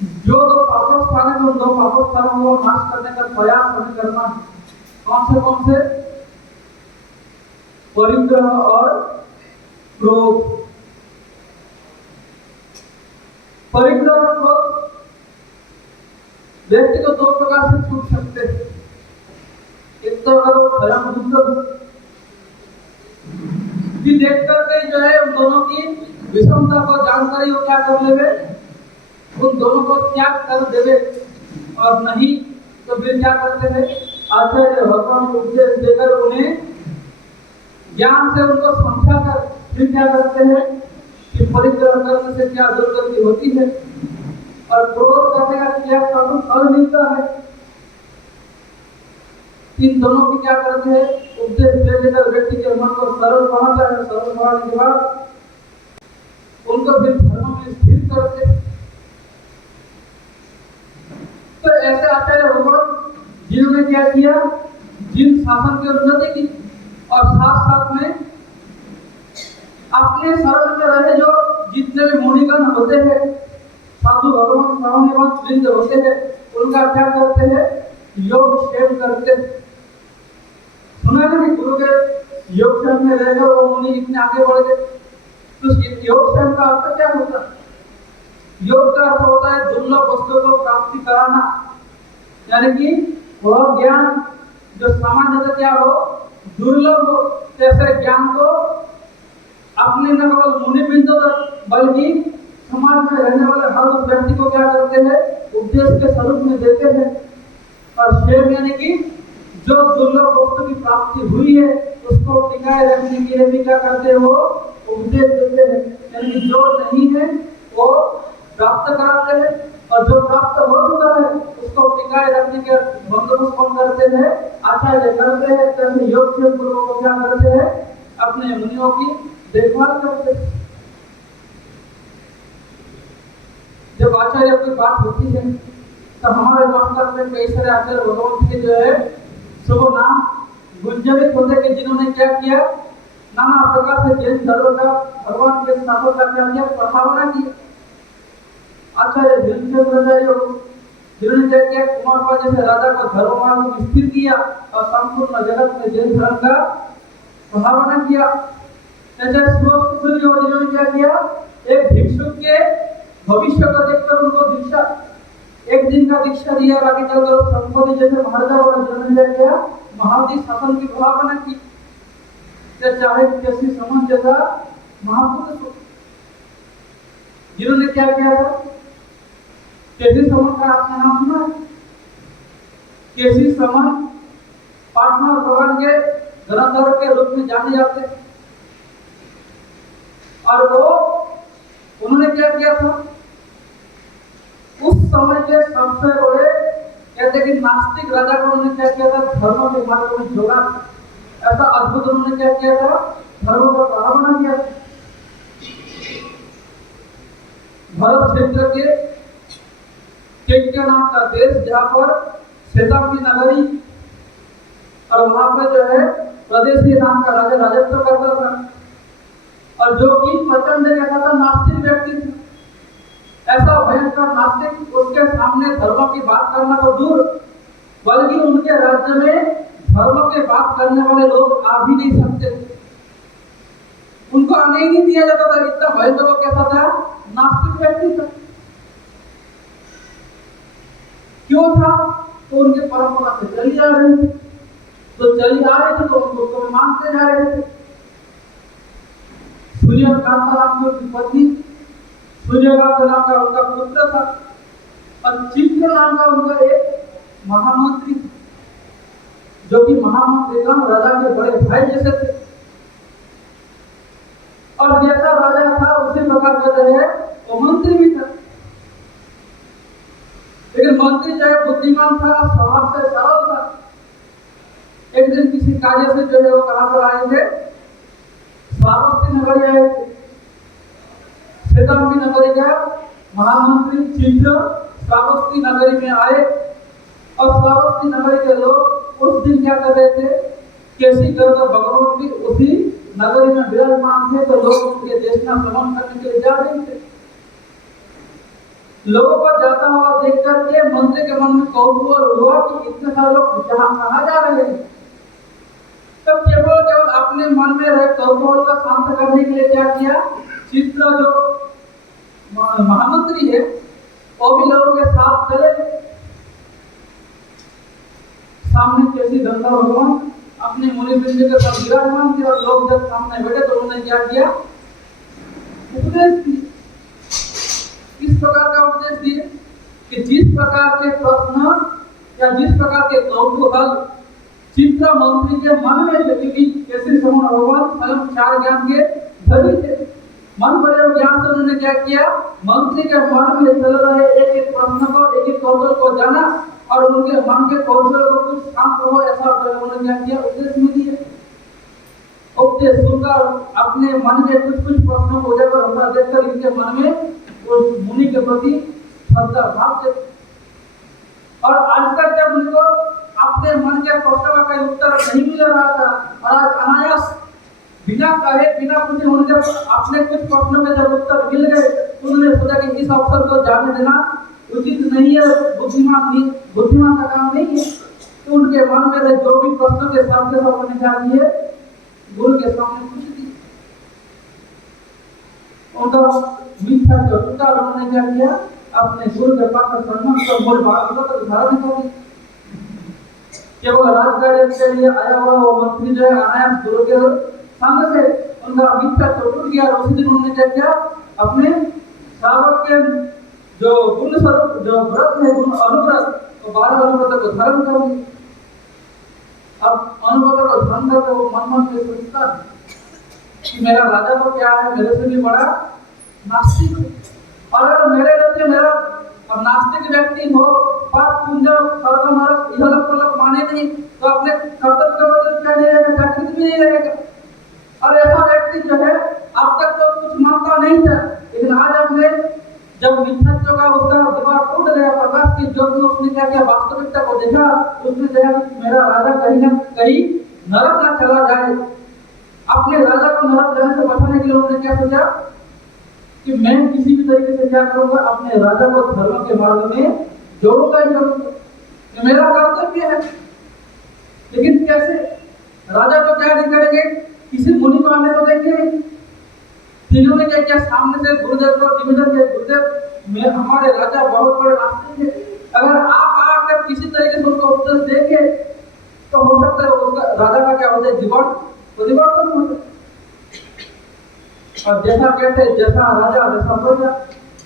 जो दो पापों स्थान है, उन दो पापों स्थानों को नाश करने का प्रयास हमें करना है। कौन से? परिग्रह और क्रोध। परिग्रह और क्रोध व्यक्ति को दो प्रकार से छूट सकते हैं। एक तो अगर वो स्वयं बुद्ध कि देख करके जो है उन दोनों की विषमता को जानकारी वो क्या कर लेवे, उन दोनों को त्याग कर देवे, और नहीं तो फिर क्या करते हैं, आचार्य भगवान उपदेश देकर उन्हें ज्ञान से उनको समझा कर फिर क्या करते हैं कि परिग्रह करने से क्या दुर्गति होती है और क्रोध करने का क्या फल मिलता है। इन दोनों की क्या करते हैं, उपदेश दे देकर व्यक्ति के मन को सरल बनाता है। सरल बनाने के बाद उनको फिर धर्म में स्थिर करते हैं। तो ऐसे आचार्य भगवान जिन्होंने क्या किया, जिन शासन की उन्नति की और साथ साथ में अपने शरण में रहे जो जितने भी मुनिगण होते हैं, साधु भगवान सामान्यवान वृंद होते हैं, उनका क्या करते हैं, योग क्षेम करते हैं। सुना है कि गुरु के योग क्षेम में रहकर वो मुनि इतने आगे बढ़ गए। तो योग क्षेम का अर्थ क्या होता है? योग का अर्थ होता है दुर्लभ वस्तु को प्राप्ति कराना, यानी कि वह ज्ञान जो सामान्यतः क्या हो, दुर्लभ हो, ऐसे ज्ञान को अपने न केवल मुनि बिंदु बल्कि समाज में रहने वाले हर उस व्यक्ति को क्या करते हैं, उपदेश के स्वरूप में देते हैं। और शेर यानी कि जो दुर्लभ वस्तु की प्राप्ति हुई है उसको टिकाए रखने के लिए भी क्या करते हैं, वो उपदेश देते हैं। यानी कि जो नहीं है वो प्राप्त कराते हैं और जो प्राप्त हो चुका है उसको टिकाए रखने के बंदोबस्त कौन करते हैं, आचार्य करते हैं। तभी योग से गुरु को क्या करते हैं, अपने मुनियों की देखभाल करते हैं। जब आचार्य की बात होती है तो हमारे शास्त्र में कई सारे आचार्य भगवान के जो है शुभ नाम गुंजरित होते कि जिन्होंने क्या किया, नाना प्रकार से जैन धर्म का भगवान के स्थापना का क्या किया, प्रभावना की। आचार्य जिन्होंने क्या किया, कुमारपाल जैसे राजा को धर्म मार्ग में स्थिर किया और संपूर्ण जगत में जैन धर्म का प्रभावना किया। जिन्होंने क्या किया, एक भिक्षुक के भविष्य को देखकर उनको दीक्षा, एक दिन का दीक्षा दिया और आगे चलकर संपत्ति जैसे महाराजा वाला जिन्होंने क्या किया, महावती शासन की भावना की। चाहे कैसी समझ जैसा महापुरुष जिन्होंने क्या किया था, कैसी समझ का आपने नाम सुना है? कैसी समझ पाटना भगवान के धर्मधर के रूप में जाने जाते, और वो उन्होंने क्या किया था, उस समय के सबसे बड़े कहते कि नास्तिक राजा को उन्होंने क्या किया था, धर्म के मार्ग में जोड़ा। ऐसा अद्भुत उन्होंने क्या किया था, धर्म का प्रभावना किया। भरत क्षेत्र के केकया नाम का देश, जहाँ पर शताब्दी नगरी और वहां पर जो है प्रदेशी नाम का राजा राजत्व करता था, और जो कि प्रचंड कहता था नास्तिक व्यक्ति था। ऐसा भयंकर नास्तिक, उसके सामने धर्म की बात करना तो दूर, बल्कि उनके राज्य में धर्म की बात करने वाले लोग आ भी नहीं सकते, उनको आने ही नहीं दिया जाता था। इतना भयंकर वो कैसा था, नास्तिक व्यक्ति था। क्यों था? तो उनके परंपरा से चली जा रही थी, तो चली आ रही थी तो उनको मानते जा रहे थे। सूर्यकांत नाम की उनकी पत्नी, सूर्यकांत नाम का उनका पुत्र था, और चित्र नाम का उनका एक महामंत्री, जो कि महामंत्री का राजा के बड़े भाई जैसे थे। और जैसा राजा था उसी प्रकार का जो है वो मंत्री भी था। लेकिन मंत्री जो है बुद्धिमान था, स्वभाव से सरल था। एक दिन किसी कार्य से जो है वो कहां पर आए थे, श्रावस्ती नगरी आए थे। शताब्दी नगरी का महामंत्री चित्र श्रावस्ती नगरी में आए, और श्रावस्ती नगरी के लोग उस दिन क्या कर रहे थे, कैसी कर भगवान भी उसी नगरी में विराजमान थे, तो लोग उनके देश का भ्रमण करने के लिए जा रहे थे। लोगों को जाता हुआ देख करके मंत्री के मन में कौतूहल हुआ कि इतने सारे लोग जहाँ कहाँ जा रहे हैं। तो केवल केवल अपने मन में रहे कौतूहल को शांत करने के लिए क्या किया, चित्र जो महामंत्री है वो भी लोगों के साथ चले। सामने कैसी गंगा भगवान अपने मुनि वृंद के साथ विराजमान थे और लोग जब सामने बैठे तो उन्होंने क्या किया, उपदेश दिए। इस प्रकार का उपदेश दिए कि जिस प्रकार के प्रश्न या जिस प्रकार के कौतूहल चित्र मंत्री के मन में थे, क्योंकि केसरी समूह भगवान स्वयं चार ज्ञान के धनी थे, मन भरे ज्ञान से उन्होंने क्या किया, मंत्री के मन में चल रहे एक एक प्रश्न को, एक एक कौतूहल को जाना और उनके मन के कौतूहल को कुछ शांत हो ऐसा उन्होंने क्या किया, उपदेश में दिया। उपदेश सुनकर अपने मन के कुछ कुछ प्रश्नों को उजागर होता देखकर इनके मन में उस मुनि के प्रति श्रद्धा भाव थे। और आज तक जब उनको अपने मन के प्रश्नों का उत्तर नहीं मिल रहा था और आज अनायास बिना कहे बिना पूछे उनके अपने कुछ प्रश्नों के जब उत्तर मिल गए तो उन्होंने सोचा कि इस अवसर को जाने देना उचित नहीं है, बुद्धिमान का काम नहीं है। तो उनके मन में जो भी प्रश्नों के साथ उन्होंने क्या किए, गुरु के सामने पूछ दिए। उनका मीठा जो उत्तर उन्होंने क्या किया, अपने गुरु के पास सम्मान को बोल भागवत का धारण कर दिया। केवल राजकार्य के लिए आया हुआ वो मंत्री जो है अनायास गुरु के सामने से उनका मीठा तो टूट गया। उसी दिन उन्होंने क्या किया, अपने श्रावक के जो गुण स्वरूप जो व्रत है, गुण अनुव्रत, तो 12 अनुव्रत को धारण कर दिया। अब अनुव्रत को धारण करके वो मन में सोचता कि मेरा राजा तो क्या है, मेरे से भी बड़ा नास्तिक है। और अगर मेरे जैसे मेरा नास्तिक व्यक्ति हो, पाप पुण्य स्वर्ग नरक इहलोक माने नहीं, तो अपने कर्तव्य का वजह क्या नहीं रहेगा, जागृत भी नहीं रहेगा। और ऐसा व्यक्ति जो है अब तक तो कुछ मानता नहीं था, लेकिन आज अपने जब मिथ्यात्व का उसका दिमाग टूट गया, प्रकाश की ज्योत में उसने क्या किया, वास्तविकता को देखा, उसने देखा कि मेरा राजा कहीं ना कहीं नरक ना चला जाए। अपने राजा को नरक जाने से बचाने के लिए उन्होंने क्या सोचा कि मैं किसी भी तरीके से क्या करूंगा, अपने राजा को धर्म के मार्ग में जोड़ूंगा ही जोड़ूंगा, ये मेरा कर्तव्य है। लेकिन कैसे, राजा तो क्या नहीं करेंगे, किसी मुनि को आने को देंगे नहीं। तीनों ने क्या किया, सामने से गुरुदेव को निवेदन किया, गुरुदेव मैं हमारे राजा बहुत बड़े नास्तिक हैं, अगर आप आकर किसी तरीके से उनको उपदेश देंगे तो हो सकता है उसका राजा का क्या होता है, जीवन परिवर्तन हो जाए। और जैसा कहते हैं जैसा राजा वैसा प्रजा,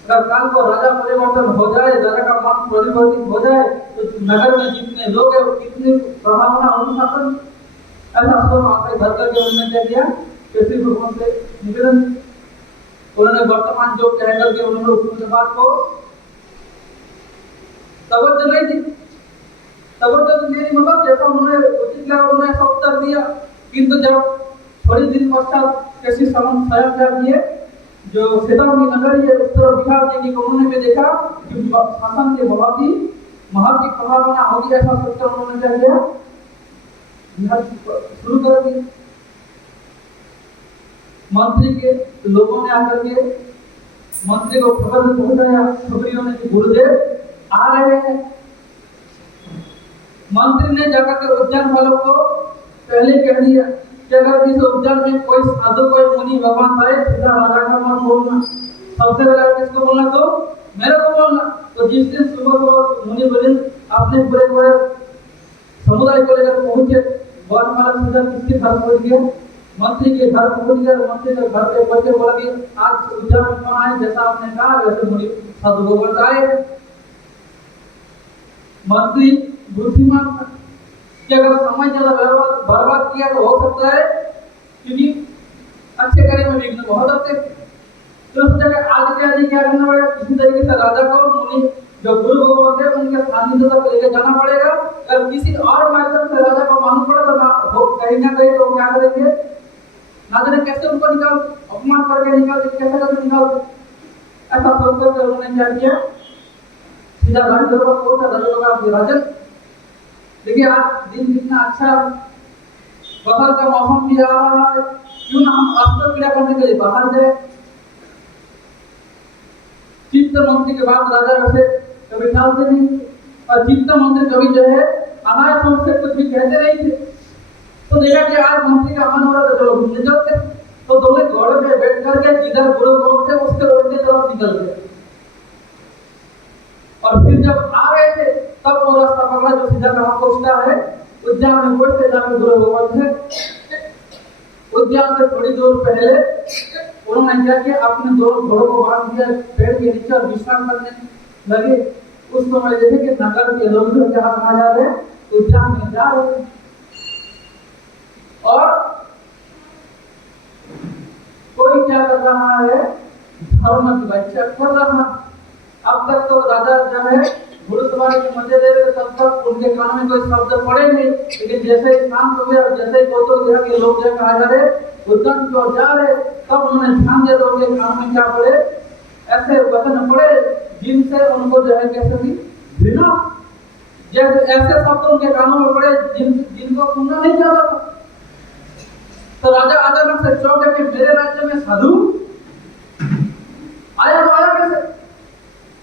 अगर काल को राजा परिवर्तन हो जाए, राजा का मन परिवर्तित हो जाए तो नगर में जितने लोग हैं कितनी प्रभावना अनुशासन, ऐसा सब आके घर करके उन्होंने क्या किया, केसरी भगवान से निवेदन, उन्होंने वर्तमान जो कह करके उन्होंने उस बात को तवज्जो नहीं दी। तवज्जो तो मेरी मतलब जैसा उन्होंने उचित लगा उन्होंने ऐसा उत्तर दिया, किंतु जब थोड़ी दिन पश्चात केसरी स्वयं क्या किए, जो सीतामढ़ी नगर है उत्तर बिहार के लिए उन्होंने भी देखा कि शासन के बहुत ही महत्व प्रभावना होगी, ऐसा सोचकर उन्होंने क्या किया, बिहार शुरू कर दिया। मंत्री के लोगों ने आकर के मंत्री को खबर पहुंचाया, खबरियों ने गुरुदेव आ रहे हैं। मंत्री ने जाकर के उद्यान वालों को पहले कह दिया कि अगर इस उद्यान में कोई साधु कोई मुनि भगवान आए, सीधा राजा का मत बोलना, सबसे पहले किसको बोलना, तो मेरे को बोलना। तो जिस दिन सुबह सुबह मुनि बोले अपने पूरे पूरे समुदाय को लेकर पहुंचे, वन वाला सीधा किसके घर पहुंच गया, मंत्री के घर पहुंच गया। मंत्री के घर पे पहुंचे बोला कि आज उद्यान में कौन आए, जैसा आपने कहा वैसे मुनि साधु भगवान आए। मंत्री बुद्धिमान था कि अगर समय ज्यादा बर्बाद किया तो हो सकता है, क्योंकि अच्छे कार्य में विघ्न बहुत आते। तो उस जगह आज के आज क्या करना पड़ेगा, किसी तरीके से राजा को मुनि जो गुरु भगवान थे उनके सानिध्य तक लेके जाना पड़ेगा। अगर किसी और माध्यम से राजा को मालूम पड़ा तो कहीं ना कहीं तो क्या करेंगे, ना जाने कैसे उनको निकाल, अपमान करके निकाल, कैसे करके निकाल। ऐसा सोचकर उन्होंने क्या किया, सीधा राजा को बोला, राजन देखिए आज दिन कितना अच्छा, बहार का मौसम भी आ रहा है, क्यों ना हम अस्त्र क्रिया करने के लिए बाहर जाए। चित्त मंत्री के बाद राजा वैसे कभी टालते नहीं थे, और चित्त मंत्री कभी जो है अनायत रूप से कुछ भी कहते नहीं थे। तो देखा कि आज मंत्री का मन हो रहा था, चलो घूमने चलते, तो दोनों घोड़े पे बैठ करके जिधर गुरु गोप थे उसके उल्टे तरफ निकल गए। और फिर जब आ रहे थे तब वो रास्ता पकड़ा जो सीधा कहाँ पहुंचता है, उद्यान में पहुंचते जाकर गुरु गोप थे। उद्यान से थोड़ी दूर पहले उन्होंने क्या किया, अपने दोनों घोड़ों को बांध दिया पेड़ के नीचे और विश्राम करने लगे। उस समय देखे कि नगर के लोग जो जहाँ कहा जा रहे हैं उद्यान में जा रहे हैं, और कोई क्या कर रहा है, धर्म की व्याख्या कर रहा। अब तक तो राजा जो है घुड़सवारी के मजे ले रहे, तब तक उनके कान में कोई शब्द पड़े नहीं, लेकिन जैसे ही शांत हो गया और जैसे ही कौतूहल के लोग जो कहा जा रहे उद्यान की ओर जा रहे, तब उन्होंने ध्यान दिया तो उनके कान में क्या पड़े, ऐसे वचन पड़े जिनसे उनको जो है कैसे भी घृणा, जैसे ऐसे शब्द उनके कानों में पड़े जिनको सुनना नहीं चाहता था। तो राजा अचानक से चौंक गए कि मेरे राज्य में साधु आया तो आया कैसे,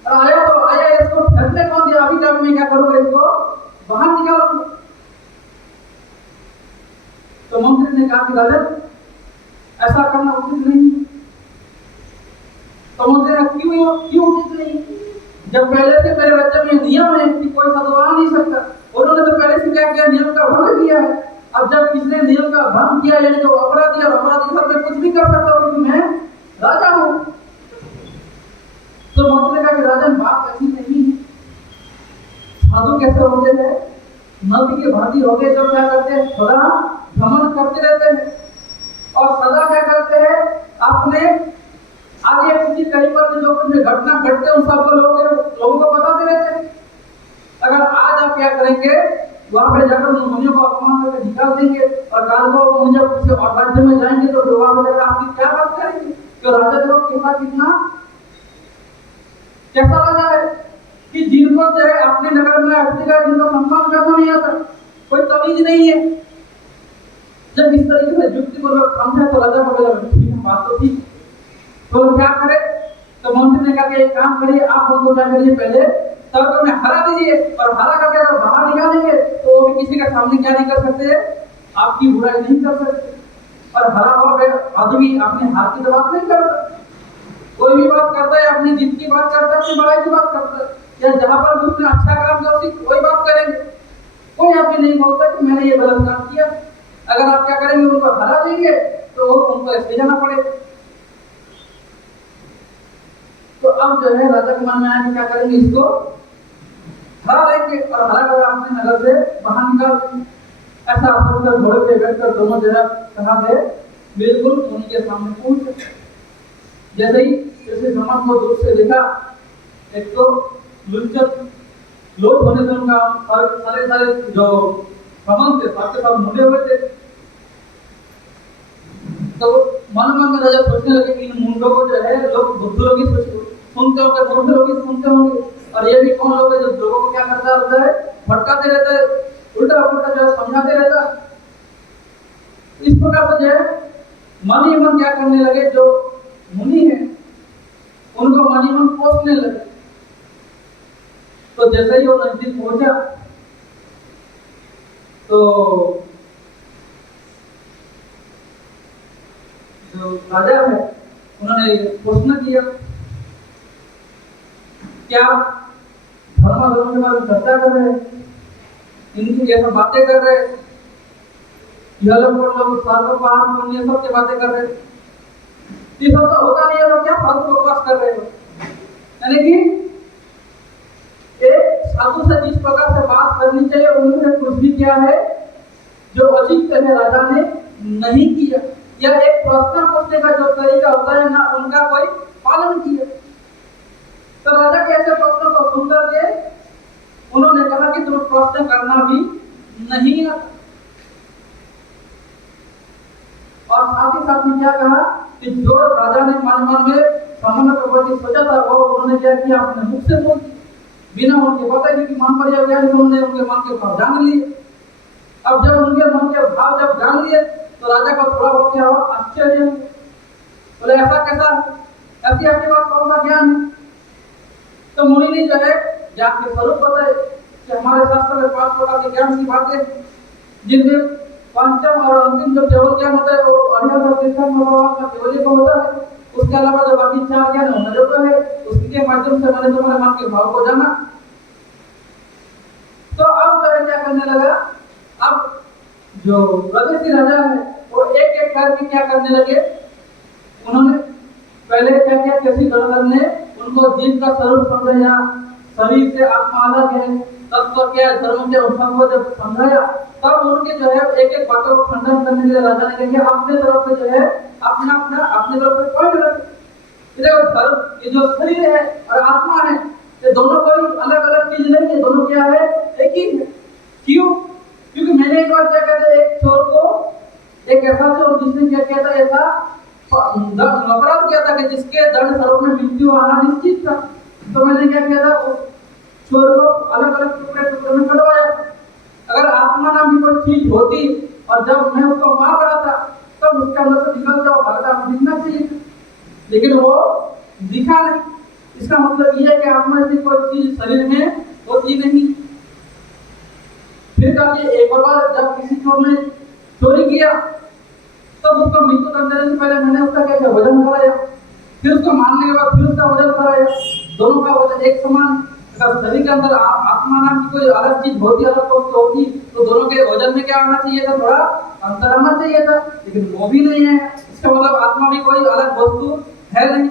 और आया तो आया, इसको फेंकने कौन दिया, अभी जब मैं क्या करूंगा, इसको बाहर निकालूंगा। तो मंत्री ने कहा कि राजन ऐसा करना उचित नहीं। तो मंत्री ने क्यों उचित नहीं, जब पहले से मेरे राज्य में नियम है कि कोई साधु आ नहीं सकता, उन्होंने तो पहले से क्या किया, नियम का भंग किया है। अब जब किसने नियम का भंग किया यानी तो अपराधी, और अपराधी घर में कुछ भी कर सकता हूं क्योंकि मैं राजा हूं। तो मंत्री ने कहा कि राजन बात ऐसी नहीं है, साधु कैसे होते हैं, नदी के भांति हो गए, जब क्या करते हैं सदा भ्रमण करते रहते हैं, और सदा क्या करते हैं अपने आगे पीछे कहीं पर जो कुछ घटना घटते उन सबको लोगों को बताते रहते हैं। अगर आज आप क्या करेंगे, वहां पे जाकर उन मुनियों को अपमान करके निकाल देंगे, और काल को मुनि जब किसी और राज्य में जाएंगे तो वहां पे जाकर आपकी क्या बात करेंगे कि राजा लोग के साथ कितना कैसा राजा है कि जिनको जो है अपने नगर में अतिथिगण जिनको सम्मान करना नहीं आता, कोई तमीज नहीं है। जब इस तरीके से युक्तिपूर्वक समझा तो राजा को बोला ठीक है, बात तो ठीक, तो क्या करे। तो मंत्री ने कहा कि एक काम करिए, आप उनको क्या करिए, पहले तर्क में हरा दीजिए, और हरा करके जब बाहर निकालेंगे तो वो भी किसी के सामने क्या नहीं कर सकते, आपकी बुराई नहीं कर सकते। और हरा हुआ आदमी अपने हाथ की तो बात नहीं करता, कोई भी बात करता है अपनी जीत की बात करता है, अपनी बड़ाई की बात करता है, या जहां पर भी उसने अच्छा काम किया उसकी कोई बात करेंगे। कोई आदमी नहीं बोलता कि मैंने ये गलत काम किया। अगर आप क्या करेंगे, उनको हरा देंगे तो उनको ऐसे जाना पड़ेगा। तो अब जो है राजा के मन में आया कि क्या करेंगे, इसको हरा देंगे, और हरा कर अपने नगर से बाहर निकाल देंगे। ऐसा सोचकर घोड़े पे बैठकर दोनों जो है कहाँ गए, बिल्कुल उनके सामने पहुंचे। जैसे ही सम्मान को दूर से देखा, एक तो लुच्चन लोग होने से उनका सारे जो सम्मान थे सबके साथ मुड़े हुए थे। तो मन में राजा सोचने लगे कि इन मुंडों को जो है लोग बुद्धू लोग ही सुनते होंगे, मूर्ख लोग ही सुनते होंगे, और ये भी कौन लोग है जो लोगों को क्या करता रहता है, भटकाते रहता है, उल्टा उल्टा जो है समझाते रहता है। इस प्रकार से जो है मन ही मन क्या करने लगे, जो मुनि है उनको मन ही मन कोसने लगे। तो जैसे ही वो नजदीक पहुंचा तो जो राजा है उन्होंने प्रश्न किया, क्या धर्म के बारे में चर्चा कर रहे हैं, इनकी जैसा बातें कर रहे हैं, यह लोग साधु पहाड़ ये सब की बातें कर रहे हैं, ये सब तो होता नहीं है, तो क्या फालतू बकवास कर रहे हो। यानी कि एक साधु से जिस प्रकार से बात करनी चाहिए उन्होंने कुछ भी किया है जो अजीब है राजा ने नहीं किया, या एक प्रश्न पूछने का जो तरीका होता है ना उनका कोई पालन किया। तो राजा के ऐसे प्रश्नों को सुनकर के उन्होंने कहा कि तुम्हें प्रश्न करना भी नहीं आता, और साथ ही साथ में क्या कहा कि जो राजा ने मन में सम्मान के प्रति सोचा था वो उन्होंने क्या किया, अपने मुख से बोल दिया, बिना उनके पता कि मन पर यह उन्होंने उनके मन के भाव जान लिए। अब जब उनके मन के भाव जब जान लिए तो राजा को थोड़ा बहुत क्या हुआ, आश्चर्य। बोले ऐसा कैसा, ऐसी आपके पास कौन सा ज्ञान है, तो मुनि ने जो है ज्ञान के स्वरूप बताए कि हमारे शास्त्र में 5 प्रकार के ज्ञान की बातें, जिनमें पंचम और अंतिम जो केवल ज्ञान होता है वो अरिहंत कृष्ण भगवान का केवल को होता है। उसके अलावा जो बाकी 4 ज्ञान होता है उसके माध्यम से मैंने तुम्हारे मन के भाव को जाना। तो अब जो है क्या करने लगा, अब जो प्रदेशी राजा है वो एक एक करके क्या करने लगे, उन्होंने पहले क्या किया, किसी गणधर ने उनको जीव का स्वरूप समझाया, शरीर से आत्मा अलग है, तत्व क्या है, धर्म के अनुसार को जब समझाया तब उनके जो है एक एक बातों को खंडन करने के लिए राजा ने कहा अपने तरफ से जो है अपने तरफ से पॉइंट रखे। देखो धर्म, ये जो शरीर है और आत्मा है ये दोनों कोई अलग अलग चीज नहीं है, दोनों क्या है, एक ही है। क्यों? क्योंकि मैंने एक बार क्या कहते हैं, एक चोर को, एक ऐसा चोर जिसने क्या किया था, ऐसा अपराध किया था कि जिसके दंड स्वरूप में मृत्यु आना निश्चित था। तो मैंने क्या किया था, उस चोर को अलग अलग टुकड़े टुकड़े में कटवाया। अगर आत्मा नाम की कोई चीज होती और जब मैं उसको मार रहा था तब उसके अंदर से निकल जाओ भगता दिखना चाहिए था, लेकिन वो दिखा नहीं। इसका मतलब ये है कि आत्मा ऐसी कोई चीज शरीर में होती नहीं। फिर कहा कि एक बार जब किसी चोर ने चोरी किया तब उसको मृत्यु दंड देने से पहले मैंने उसका क्या किया, वजन कराया। फिर उसको मारने के बाद फिर उसका वजन कराया, दोनों का वजन एक समान। अगर शरीर के अंदर आत्मा नाम की कोई अलग चीज होती, अलग वस्तु होती तो दोनों के वजन में क्या आना चाहिए था, थोड़ा अंतर आना चाहिए था, लेकिन वो भी नहीं है। इसका मतलब आत्मा भी कोई अलग वस्तु है नहीं।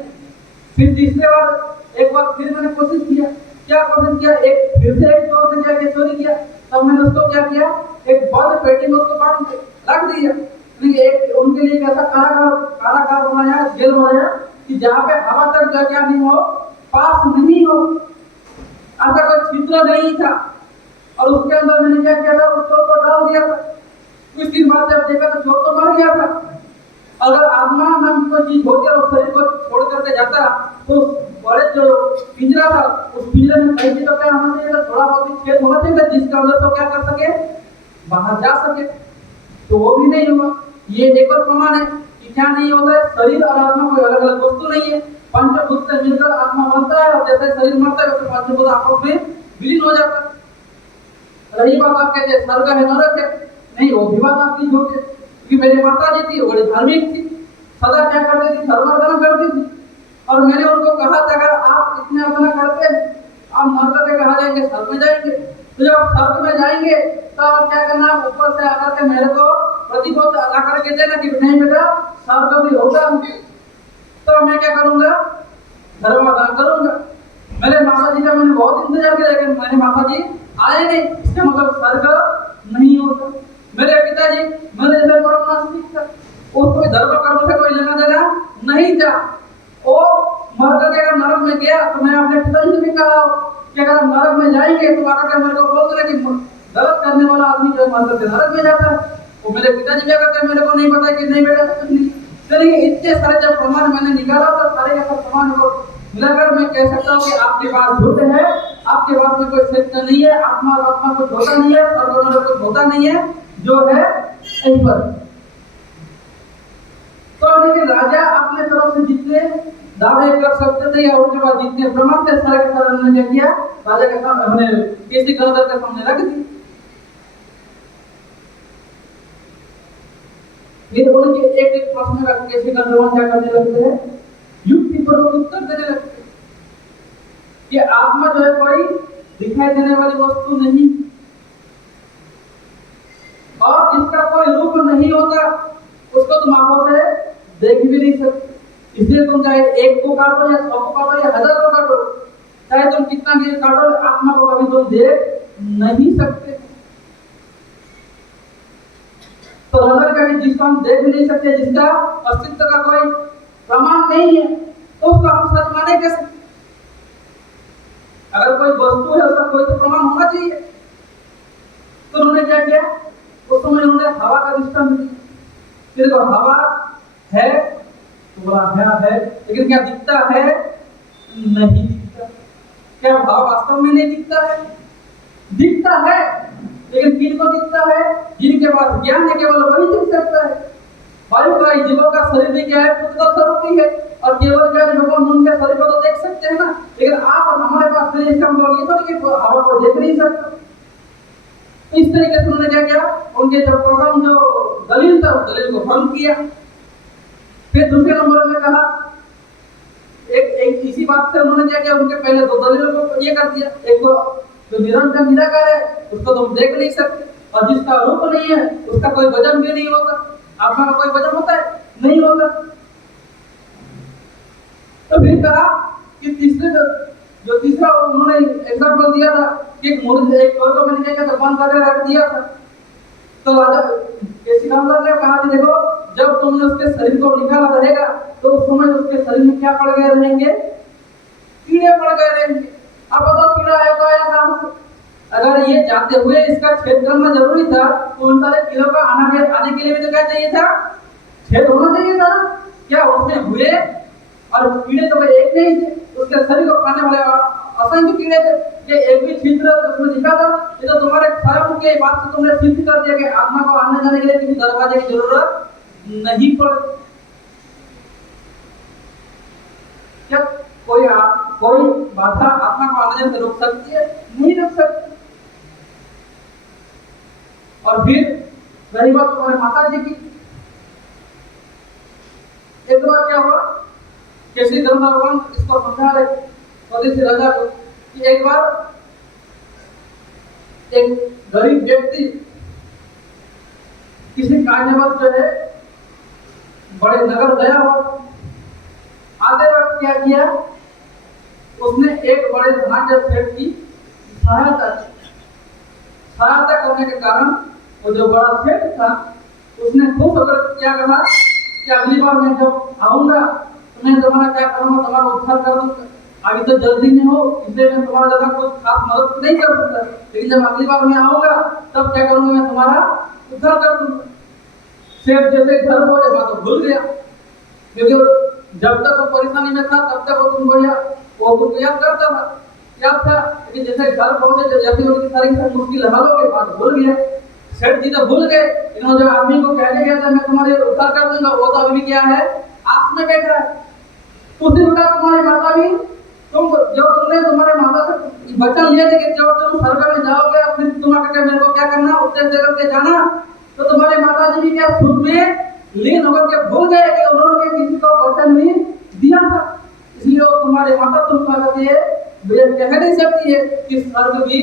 फिर तीसरे बार एक बार फिर मैंने कोशिश किया, क्या कोशिश किया, एक फिर से एक चोर से जाके चोरी किया। तब मैंने उसको क्या किया, एक बंद पेटी में उसको बांध के रख दिया। लेकिन एक उनके लिए कैसा कारागार बनाया, जेल बनाया कि जहाँ पे हवा तक जगह नहीं हो, पास नहीं हो, ऐसा कोई छिद्र नहीं था। और उसके अंदर मैंने क्या किया था, उस चोर को डाल दिया था। कुछ दिन बाद जब देखा तो चोर तो मर गया था। अगर आत्मा नाम की कोई चीज होती और शरीर को छोड़ करके जाता तो बड़े जो पिंजरा था उस पिंजरे में कहीं तो क्या होना चाहिए, थोड़ा बहुत छेद होना चाहिए जिसका अंदर तो क्या कर सके, बाहर जा सके। तो वो भी नहीं हुआ। ये एक और प्रमाण है कि क्या नहीं होता है, शरीर और आत्मा कोई अलग अलग वस्तु नहीं है। पंचभूत से मिलकर आत्मा बनता है और जैसे शरीर मरता है वैसे पंचभूत आपस में विलीन हो जाता है। रही बात आप कहते हैं स्वर्ग है नरक है, नहीं, वो भी बात आपकी झूठ है। क्योंकि मेरी माता जी थी, बड़ी धार्मिक थी, सदा क्या करती थी, धर्मार्चना करती थी। और मैंने उनको कहा था अगर आप इतने अर्चना करते हैं आप नरक में कहा जाएंगे, स्वर्ग में जाएंगे। तो जब स्वर्ग में जाएंगे तो आप क्या करना, ऊपर से आकर के मेरे को प्रतिबोध अदा करके देना कि नहीं बेटा स्वर्ग भी होगा। तो मैं क्या करूंगा, धर्मार्चना करूंगा। मेरे माता जी का मैंने बहुत इंतजार किया लेकिन मेरे माता जी आए नहीं, इसका मतलब स्वर्ग नहीं होता। मेरे पिताजी मेरे जैसे परम नास्तिक था, उसको धर्म कर्म से कोई लेना देना नहीं था। वो मर करके अगर नरक में गया तो मैं अपने पिताजी से भी कहा कि अगर हम नरक में जाएंगे तो आकर मेरे को बोल देना कि गलत करने वाला आदमी जो मर करके नरक में जाता है। वो मेरे पिताजी क्या करते हैं, मेरे को नहीं पता कि नहीं बेटा कुछ नहीं। चलिए इतने सारे जब प्रमाण मैंने निकाला तो सारे का सब प्रमाण को मिलाकर मैं कह सकता हूँ कि आपके पास झूठ है, आपके पास में कोई सत्य नहीं है, आत्मा और आत्मा कुछ होता नहीं है, और कुछ होता नहीं है, जो है यहीं पर। तो लेकिन राजा अपने तरफ से जितने दावे कर सकते थे या उनके पास जितने प्रमाण थे सारे के सारे उन्होंने क्या किया, राजा के सामने हमने किसी गणधर के सामने रख दी। फिर उनके एक एक प्रश्न का कैसे गणधर क्या करने लगते हैं, युक्ति पूर्वक उत्तर देने लगते हैं कि आत्मा जो है कोई दिखाई देने वाली वस्तु नहीं और जिसका कोई रूप नहीं होता उसको तुम आंखों से देख भी नहीं सकते। इसलिए तुम चाहे एक को काटो या 100 को काटो या 1000 को काटो, चाहे तुम कितना भी काटो, आत्मा को कभी तुम देख नहीं सकते। तो अगर कभी जिसको हम देख नहीं सकते, जिसका अस्तित्व का कोई प्रमाण नहीं है, तो उसको हम सच माने कैसे? अगर कोई वस्तु है उसका कोई तो प्रमाण होना चाहिए। तो उन्होंने क्या किया, उस समय उन्होंने हवा का दृष्टांत दिया। फिर तो हवा है तो बोला है, लेकिन क्या दिखता है? नहीं दिखता। क्या भाव वास्तव में नहीं दिखता है? दिखता है, लेकिन किनको दिखता है? जिनके पास ज्ञान है केवल वही दिख सकता है। वायु का जीवों का शरीर भी क्या है, पुत्र स्वरूप ही है और केवल क्या भगवान उनके शरीर को तो देख सकते हैं ना, लेकिन आप और हमारे पास शरीर इसका मतलब ये थोड़ी कि हवा को देख नहीं सकते। तो इस तरीके से उन्होंने क्या किया, उनके जो प्रथम जो दलील था उस दलील को भंग किया। फिर दूसरे नंबर में कहा एक इसी बात से उन्होंने क्या किया, उनके पहले दो दलीलों को ये कर दिया, एक तो जो निरंतर निराकार है उसको तुम देख नहीं सकते, और जिसका रूप नहीं है उसका कोई वजन भी नहीं होता। आत्मा का कोई वजन होता है? नहीं होता। तो फिर कहा कि तीसरा उन्होंने एग्जाम्पल दिया था कि एक मुर्दे एक कौर को मैंने क्या किया, बंद करके रख दिया था। तो राजा केसी रामलाल ने कहा कि देखो जब तुमने उसके शरीर को निकाला रहेगा तो उस समय उसके शरीर में क्या पड़ गए रहेंगे? कीड़े पड़ गए रहेंगे। अब बताओ कीड़ा आया तो आया कहां से? अगर ये जाते हुए इसका छेद करना जरूरी था तो उन सारे कीड़ों का आने के लिए भी तो क्या चाहिए था? छेद होना चाहिए था। क्या उसमें हुए? और कीड़े तो एक नहीं थे, उसके शरीर को खाने वाले असंख्य कीड़े थे। ये एक भी छिद्र उसमें दिखा था? ये तो तुम्हारे कर्म के बात से तुमने सिद्ध कर दिया कि आत्मा को आने जाने के लिए किसी दरवाजे की जरूरत नहीं पड़ती। क्या कोई बाधा आत्मा को आने जाने से रोक सकती है? नहीं रोक सकती। और फिर रही बात तुम्हारे माता जी की, एक बार क्या हुआ, कैसे धर्मराज इसको समझा रहे स्वदेशी राजा को कि एक बार एक गरीब व्यक्ति किसी कारणवश जो है बड़े नगर गया हो, आधे वक्त क्या किया, उसने एक बड़े धनाढ्य सेठ की सहायता करने के कारण वो जो बड़ा सेठ था उसने खूब अगर क्या कहा कि अगली बार मैं जब आऊंगा तो मैं तुम्हारा क्या करूंगा, तुम्हारा उद्धार कर दूंगा। अभी तो जल्दी में हो इसलिए मैं तुम्हारा ज्यादा कुछ खास मदद नहीं कर सकता, लेकिन जब अगली बार मैं आऊंगा तब क्या करूंगा, मैं तुम्हारा उद्धार कर दूंगा। सेठ जैसे घर पहुंचे बात तो भूल गया, क्योंकि जब तक वो परेशानी में था तब तक वो तुमको याद करता था, याद था। लेकिन जैसे घर पहुंचे जब उनकी सारी मुश्किल हल हो गई बात भूल गया। सेठ जी तो भूल गए, लेकिन जो आदमी को कहने गया था मैं तुम्हारे उद्धार कर दूंगा, वो तो अभी क्या है, आस में बैठा है। उसी प्रकार तुम्हारी माता भी तुमने तुम्हारे माता से वचन लिया था कि जब तुम स्वर्ग में जाओगे फिर तुम आकर मेरे को क्या करना, उपदेश देकर के जाना। तो तुम्हारे माता जी भी क्या सुख में लीन होकर के भूल गए कि उन्होंने किसी को वचन भी दिया था, इसलिए वो तुम्हारे माता तुमको कहती है कह नहीं सकती है कि स्वर्ग भी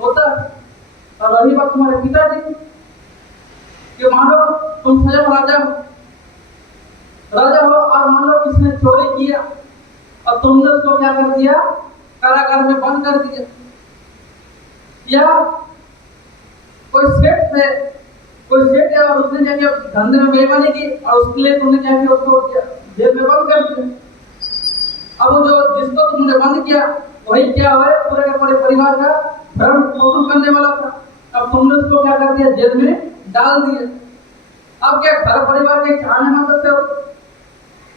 होता है। और रही बात तुम्हारे पिताजी कि मान लो तुम स्वयं राजा हो और मान लो किसने चोरी किया और तुमने उसको क्या कर दिया, कारागार में बंद कर दिया। या कोई सेठ है और उसने क्या किया, धंधे में बेईमानी की और उसके लिए तुमने क्या किया, उसको जेल में बंद कर दिया। अब जो जिसको तुमने बंद किया वही क्या है, पूरे के पूरे परिवार का भरण पोषण करने वाला था। अब तुमने उसको क्या कर दिया, जेल में डाल दिया। अब क्या घर परिवार के चाहने वाले से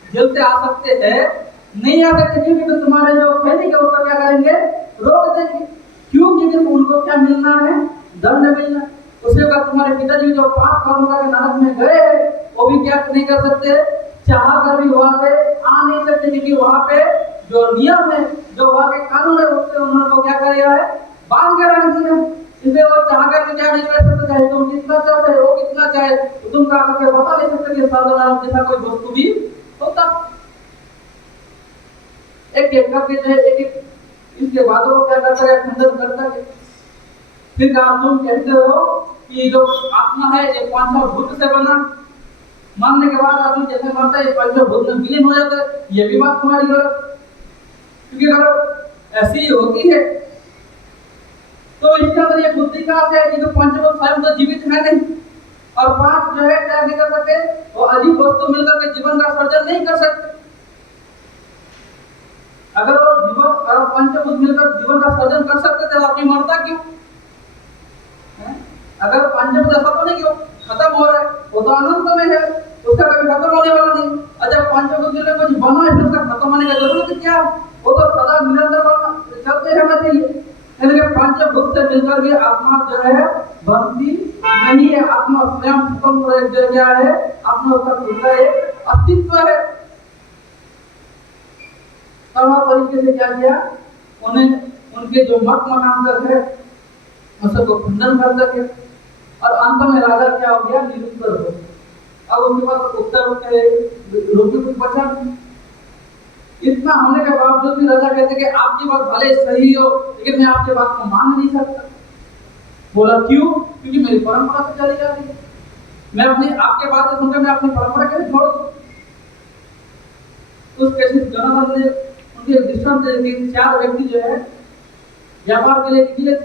जेल से आ सकते हैं? नहीं आ सकते, क्योंकि तो तुम्हारे जो सैनिक है उसका क्या करेंगे, रोक देंगे। क्यों? क्योंकि उनको क्या मिलना है, दंड मिलना। उसके बाद तुम्हारे पिताजी जो पाप कर्म करके नरक में गए हैं वो भी क्या नहीं कर सकते, चाह कर भी वहां पे आ नहीं सकते, क्योंकि वहां पे जो नियम है, जो वहां के कानून है उससे उन्होंने क्या किया है, बांध के रख दिया। इसलिए वो चाह कर भी क्या नहीं कर सकते, चाहे तुम कितना चाहते हो, वो कितना चाहे तो तुम क्या करके बता नहीं सकते कि स्वर्ग नरक जैसा कोई वस्तु भी होता। एक करके जो है एक इसके बाद वो क्या करता है, खंडन करता है। फिर तुम कहते हो कि जो आत्मा है ये पंचभूत से बना, मानने के बाद आदमी जैसे मरता है ये पंचभूत में विलीन हो जाता है, ये भी बात तुम्हारी गलत। क्योंकि अगर ऐसी होती है तो इसके अंदर ये बुद्धि कहां से है कि पंचभूत स्वयं तो जीवित है नहीं, और पांच जो है क्या नहीं कर सकते, वो अजीब वस्तु मिलकर के जीवन का सर्जन नहीं कर सकते। अगर वो जीवन और पंचभूत मिलकर जीवन का सर्जन कर सकते थे तो आदमी मरता क्यों? अगर पंचभूत ऐसा तो नहीं क्यों खत्म हो रहा है, वो तो अनंत में है, उसका कभी खत्म होने वाला नहीं। अच्छा पंचभूत में कुछ बना है, उसका खत्म होने की जरूरत क्या? वो तो सदा निरंतर चलते रहना चाहिए। यानी कि पंचभूत से मिलकर भी आत्मा जो है बनती नहीं है। आत्मा स्वयं स्वतंत्र एक जगह है, आत्मा उसका खुद का एक अस्तित्व है। तरह तरीके से क्या किया, उन्हें उनके जो मत मनांतर है उन सबको खंडन कर सके। और अंत में राजा क्या हो गया, निरुत्तर हो गया। अब उनके पास उत्तर के रूप में कुछ बचा नहीं। इतना होने के बावजूद भी राजा कहते कि आपकी बात भले सही हो लेकिन मैं आपकी बात को मान नहीं सकता। बोला क्यों? क्योंकि मेरी परंपरा से चली जा रही है, मैं अपनी आपके बातें सुनकर मैं अपनी परंपरा कैसे छोड़ दूं? उस कैसे जनरल ने उनके दृष्टांत दे कि 4 व्यक्ति जो है व्यापार के लिए निकले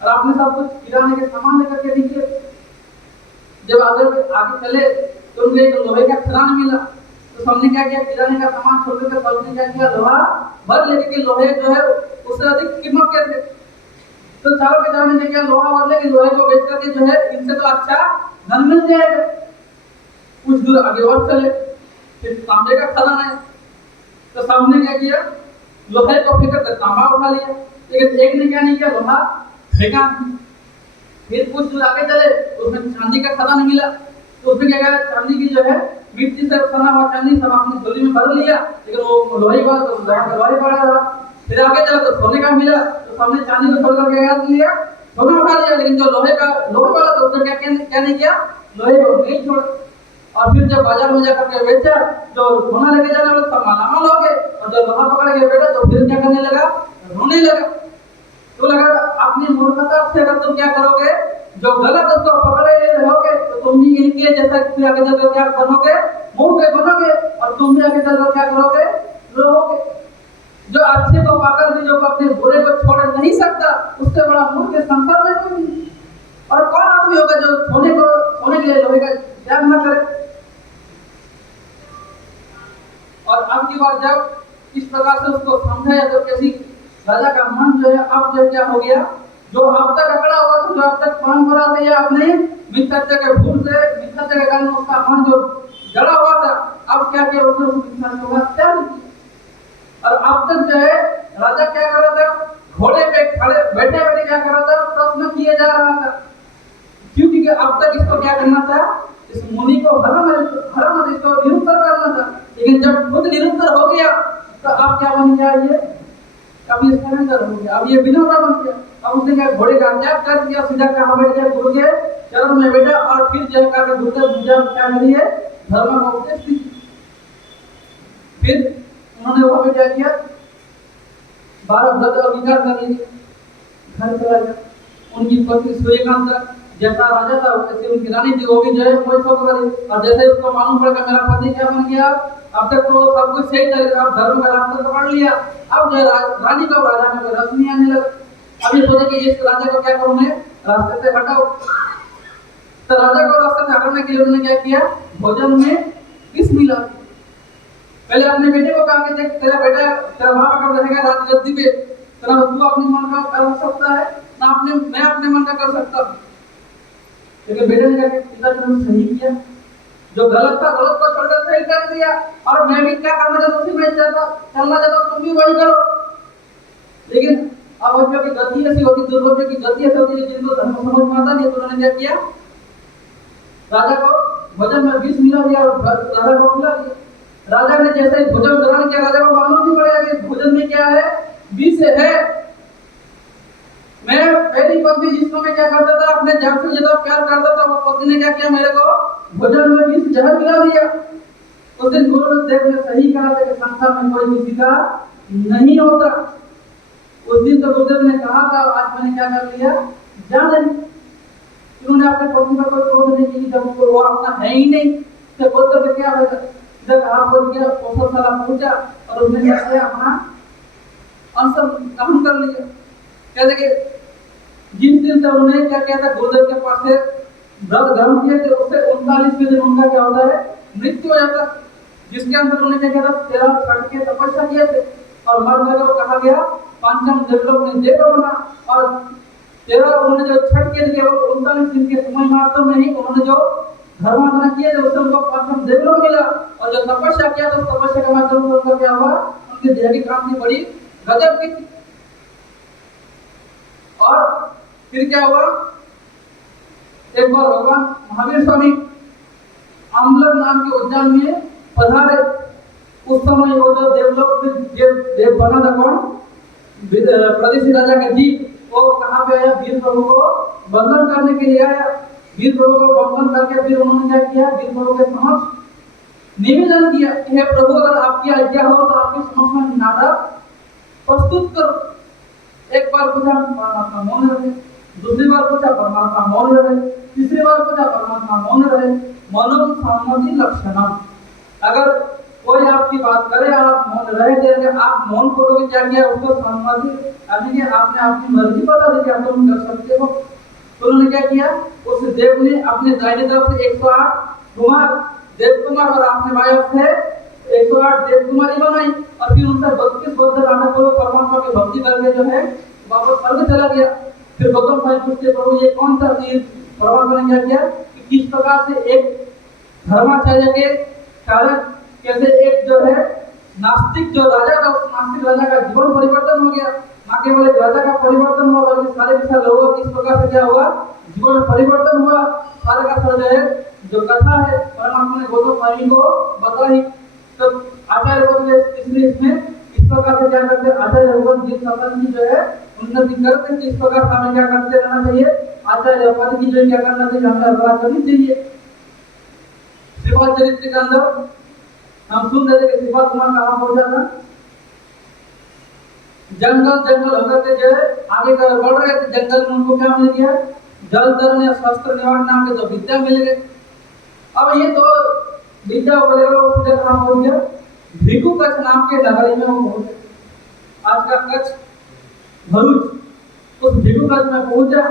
और आपने सब कुछ किराने के सामान लेकर के निकले। जब आगे चले तो उनको एक लोहे का खदान मिला, तो सबने क्या किया, किराने का सामान छोड़कर सबने क्या किया, लोहा भर लेके कि लोहे जो है उससे अधिक कीमत के थे। तो चारों के चारों ने क्या, लोहा भर लेके लोहे को बेच करके जो है इनसे तो अच्छा धन मिल जाएगा। कुछ दूर आगे और चले, फिर तांबे का खदान है, तो सबने क्या किया, लोहे को फेंक कर तांबा उठा लिया, लेकिन एक ने क्या नहीं किया, लोहा फेंका। फिर कुछ दूर आगे चले, उसमें चांदी का खदान मिला, तो उसमें क्या किया, चांदी की जो है मिट्टी से सना हुआ चांदी सब अपनी झोली में भर लिया, लेकिन वो लोहे वाला तो लोहे पड़ा रहा। फिर आगे चला तो सोने का मिला, तो सबने चांदी को छोड़कर क्या कर लिया, सोना उठा लिया, लेकिन जो लोहे वाला तो उसने क्या नहीं किया, लोहे को नहीं छोड़ा। और फिर जब बाजार में जाकर के बेचा, जो सोना लेके जाने वाला सब मालामाल हो गए, और जो लोहा पकड़ के बैठा तो फिर क्या करने लगा, रोने लगा। तो लगा अपनी मूर्खता से अगर तुम क्या करोगे, जो गलत उसको पकड़े रहोगे तो तुम भी इनके जैसा आगे चलकर क्या बनोगे, मूर्ख बनोगे, और तुम भी आगे चलकर क्या करोगे, रोओगे। जो अच्छे को पकड़ भी जो अपने बुरे को छोड़ नहीं सकता, उससे बड़ा मूर्ख संसार में कोई नहीं। और कौन आदमी होगा जो सोने के लिए लोहे का त्याग न करे। और अब की बार जब इस प्रकार से उसको समझाया तो कैसी राजा का मन जो है अब जो क्या हो गया, जो अब तक अकड़ा हुआ था, जो अब तक परंपरा से या अपने मित्रता के भूल से मित्रता के कारण उसका मन जो जड़ा हुआ था, अब क्या किया, उसने उस इंसान को त्याग किया। और अब तक जो है राजा क्या कर रहा था, घोड़े पे खड़े बैठे बैठे क्या कर रहा था, प्रश्न किए जा रहा था। क्योंकि अब तक इसको क्या करना था, इस मुनि को हरम इसको निरुत्तर करना था, लेकिन जब खुद निरुत्तर हो गया तो अब क्या बन गया, ये अब ये सरेंडर हो गया, अब ये विनम्र बन गया। अब उसने क्या, घोड़े का त्याग कर दिया, सीधा कहाँ बैठ गया, गुरु के चरण में बैठा, और फिर जो है गुरुदेव पूजा क्या करी है, धर्म का उपदेश दी। फिर उन्होंने वहां पे क्या किया, 12 व्रत अंगीकार कर लिए, घर चला गया। उनकी पत्नी सूर्यकांता जैसा राजा था वैसे उनकी रानी थी, वो भी जो है मोह शोक करी। और जैसे उसको मालूम पड़ा कि मेरा पति क्या बन गया, अब तक तो सब कुछ सही चलेगा, अब धर्म का रास्ता पकड़ लिया, अब जो है रानी को राजा में रस नहीं आने लगा। अब ये सोचे कि इस राजा को क्या करूं मैं, रास्ते से हटाओ। तो राजा को रास्ते से हटाने के लिए उन्होंने क्या किया, भोजन में विष मिला। पहले अपने बेटे को कहा कि देख तेरा बेटा तेरा बाप अगर रहेगा राजगद्दी पे, तेरा तू अपने मन का कर सकता है ना, मैं अपने मन का कर सकता हूं। लेकिन बेटे ने कहा पिताजी ने सही किया, जो गलत था गलत को छोड़कर सही कर दिया, और मैं भी क्या करना चाहता उसी में चलना चाहता, तुम भी वही करो। लेकिन अवज्ञा की गति ऐसी होती, दुर्भाग्य की गति ऐसी होती है जिनको धर्म समझ में आता नहीं। तो उन्होंने क्या किया, राजा को भोजन में विष मिला दिया और राजा को खिला दिया। राजा ने जैसे ही भोजन ग्रहण किया, राजा को मालूम नहीं पड़ेगा कि भोजन में क्या है, विष है। मैं पहली पत्नी जिसको मैं क्या करता था, अपने जान से ज्यादा प्यार करता था, वो पत्नी ने क्या किया, मेरे को भोजन में विष जहर मिला दिया। उस दिन गुरु देव ने सही कहा था कि संसार में कोई किसी का नहीं होता। उस दिन तो गुरुदेव ने कहा था, आज मैंने क्या कर लिया, जान उन्होंने अपने पत्नी पर कोई क्रोध नहीं की, जब वो अपना है ही नहीं तो बोल कर क्या होगा, इधर कहा बोल गया, कौशल साला पूछा और उसने क्या किया, अपना आंसर ग्रहण कर लिया। कहते कि जिस दिन से उन्होंने क्या किया था, गुरुदेव के पास से व्रत ग्रहण किए थे, उससे 39वें दिन उनका क्या होता है, मृत्यु हो जाता है। जिसके अंदर उन्होंने क्या किया था, 13 छठ के तपस्या किए थे, और मर गए को कहा गया पंचम देवलोक ने देव बना। और 13 उन्होंने जो छठ के लिए 39 दिन के समय मात्र में ही उन्होंने जो धर्माचरण किए थे, उससे उनको पंचम देवलोक मिला। और जो तपस्या किया था, उस तपस्या के माध्यम से उनका क्या हुआ, उनकी देह की क्रांति बड़ी गजब की थी। और फिर क्या हुआ, एक बार भगवान महावीर स्वामी आमलक नाम के उद्यान में पधारे, उस समय वो जो देवलोक देव बना था कौन, प्रदेशी राजा का जी, वो कहाँ पे आया, वीर प्रभु को बंधन करने के लिए आया। वीर प्रभु को बंधन करके फिर उन्होंने क्या किया, वीर प्रभु के समक्ष निवेदन किया कि हे प्रभु, अगर आपकी आज्ञा हो तो आपके समक्ष में नाटक प्रस्तुत करो। एक बार पूछा, परमात्मा मौन रहे। दूसरी बार पूछा, परमात्मा मौन रहे। तीसरी बार पूछा, परमात्मा मौन रहे। मौनम सम्मति लक्षणम। अगर कोई आपकी बात करे, आप मौन रहे देंगे, आप मौन करोगे, क्या किया, उसको सम्मति, यानी कि आपने आपकी मर्जी बता दी, क्या तुम कर सकते हो। तो उन्होंने क्या किया, उस देव ने अपने दाहिने तरफ से 108 कुमार देव कुमार और अपने बाएं से 108 देव कुमारी बनाई, और फिर उनसे 32 बौद्ध नाटक को परमात्मा की भक्ति करके जो है वापस स्वर्ग चला गया। फिर गौतम भाई पूछते, प्रभु ये कौन था। परमात्मा ने क्या किया कि किस प्रकार से एक धर्माचार्य के कारण कैसे एक जो है नास्तिक जो राजा था, उस नास्तिक राजा का जीवन परिवर्तन हो गया। ना केवल एक राजा का परिवर्तन हुआ, बल्कि सारे के सारे लोगों किस प्रकार से क्या हुआ, जीवन में परिवर्तन हुआ। सारे का सारा जो है जो कथा है परमात्मा ने गौतम भाई को बताई। तो आचार्य बोलते इसलिए इसमें इस प्रकार से क्या करते, आचार्य भगवान जी संतान की जो है उन्नति करते, किस प्रकार से हमें क्या करते रहना चाहिए, आचार्य भगवान की जो क्या करना चाहिए, हमें अभ्यास करनी चाहिए। श्रीपाद चरित्र के अंदर हम सुन रहे थे कि श्रीपाद कुमार कहाँ पहुंचा था, जंगल जंगल होकर के जो है आगे बढ़ रहे थे। जंगल में उनको क्या मिल गया, जल तरन या शस्त्र निवारण नाम के 2 विद्या मिल गए। अब ये 2 विद्या को लेकर वो सीधे कहाँ पहुंच गया, भिक्षु कच्छ नाम के नगरी में वो पहुंचे। आज का कच्छ भरूच, उस भिक्षु कच्छ में पहुंचा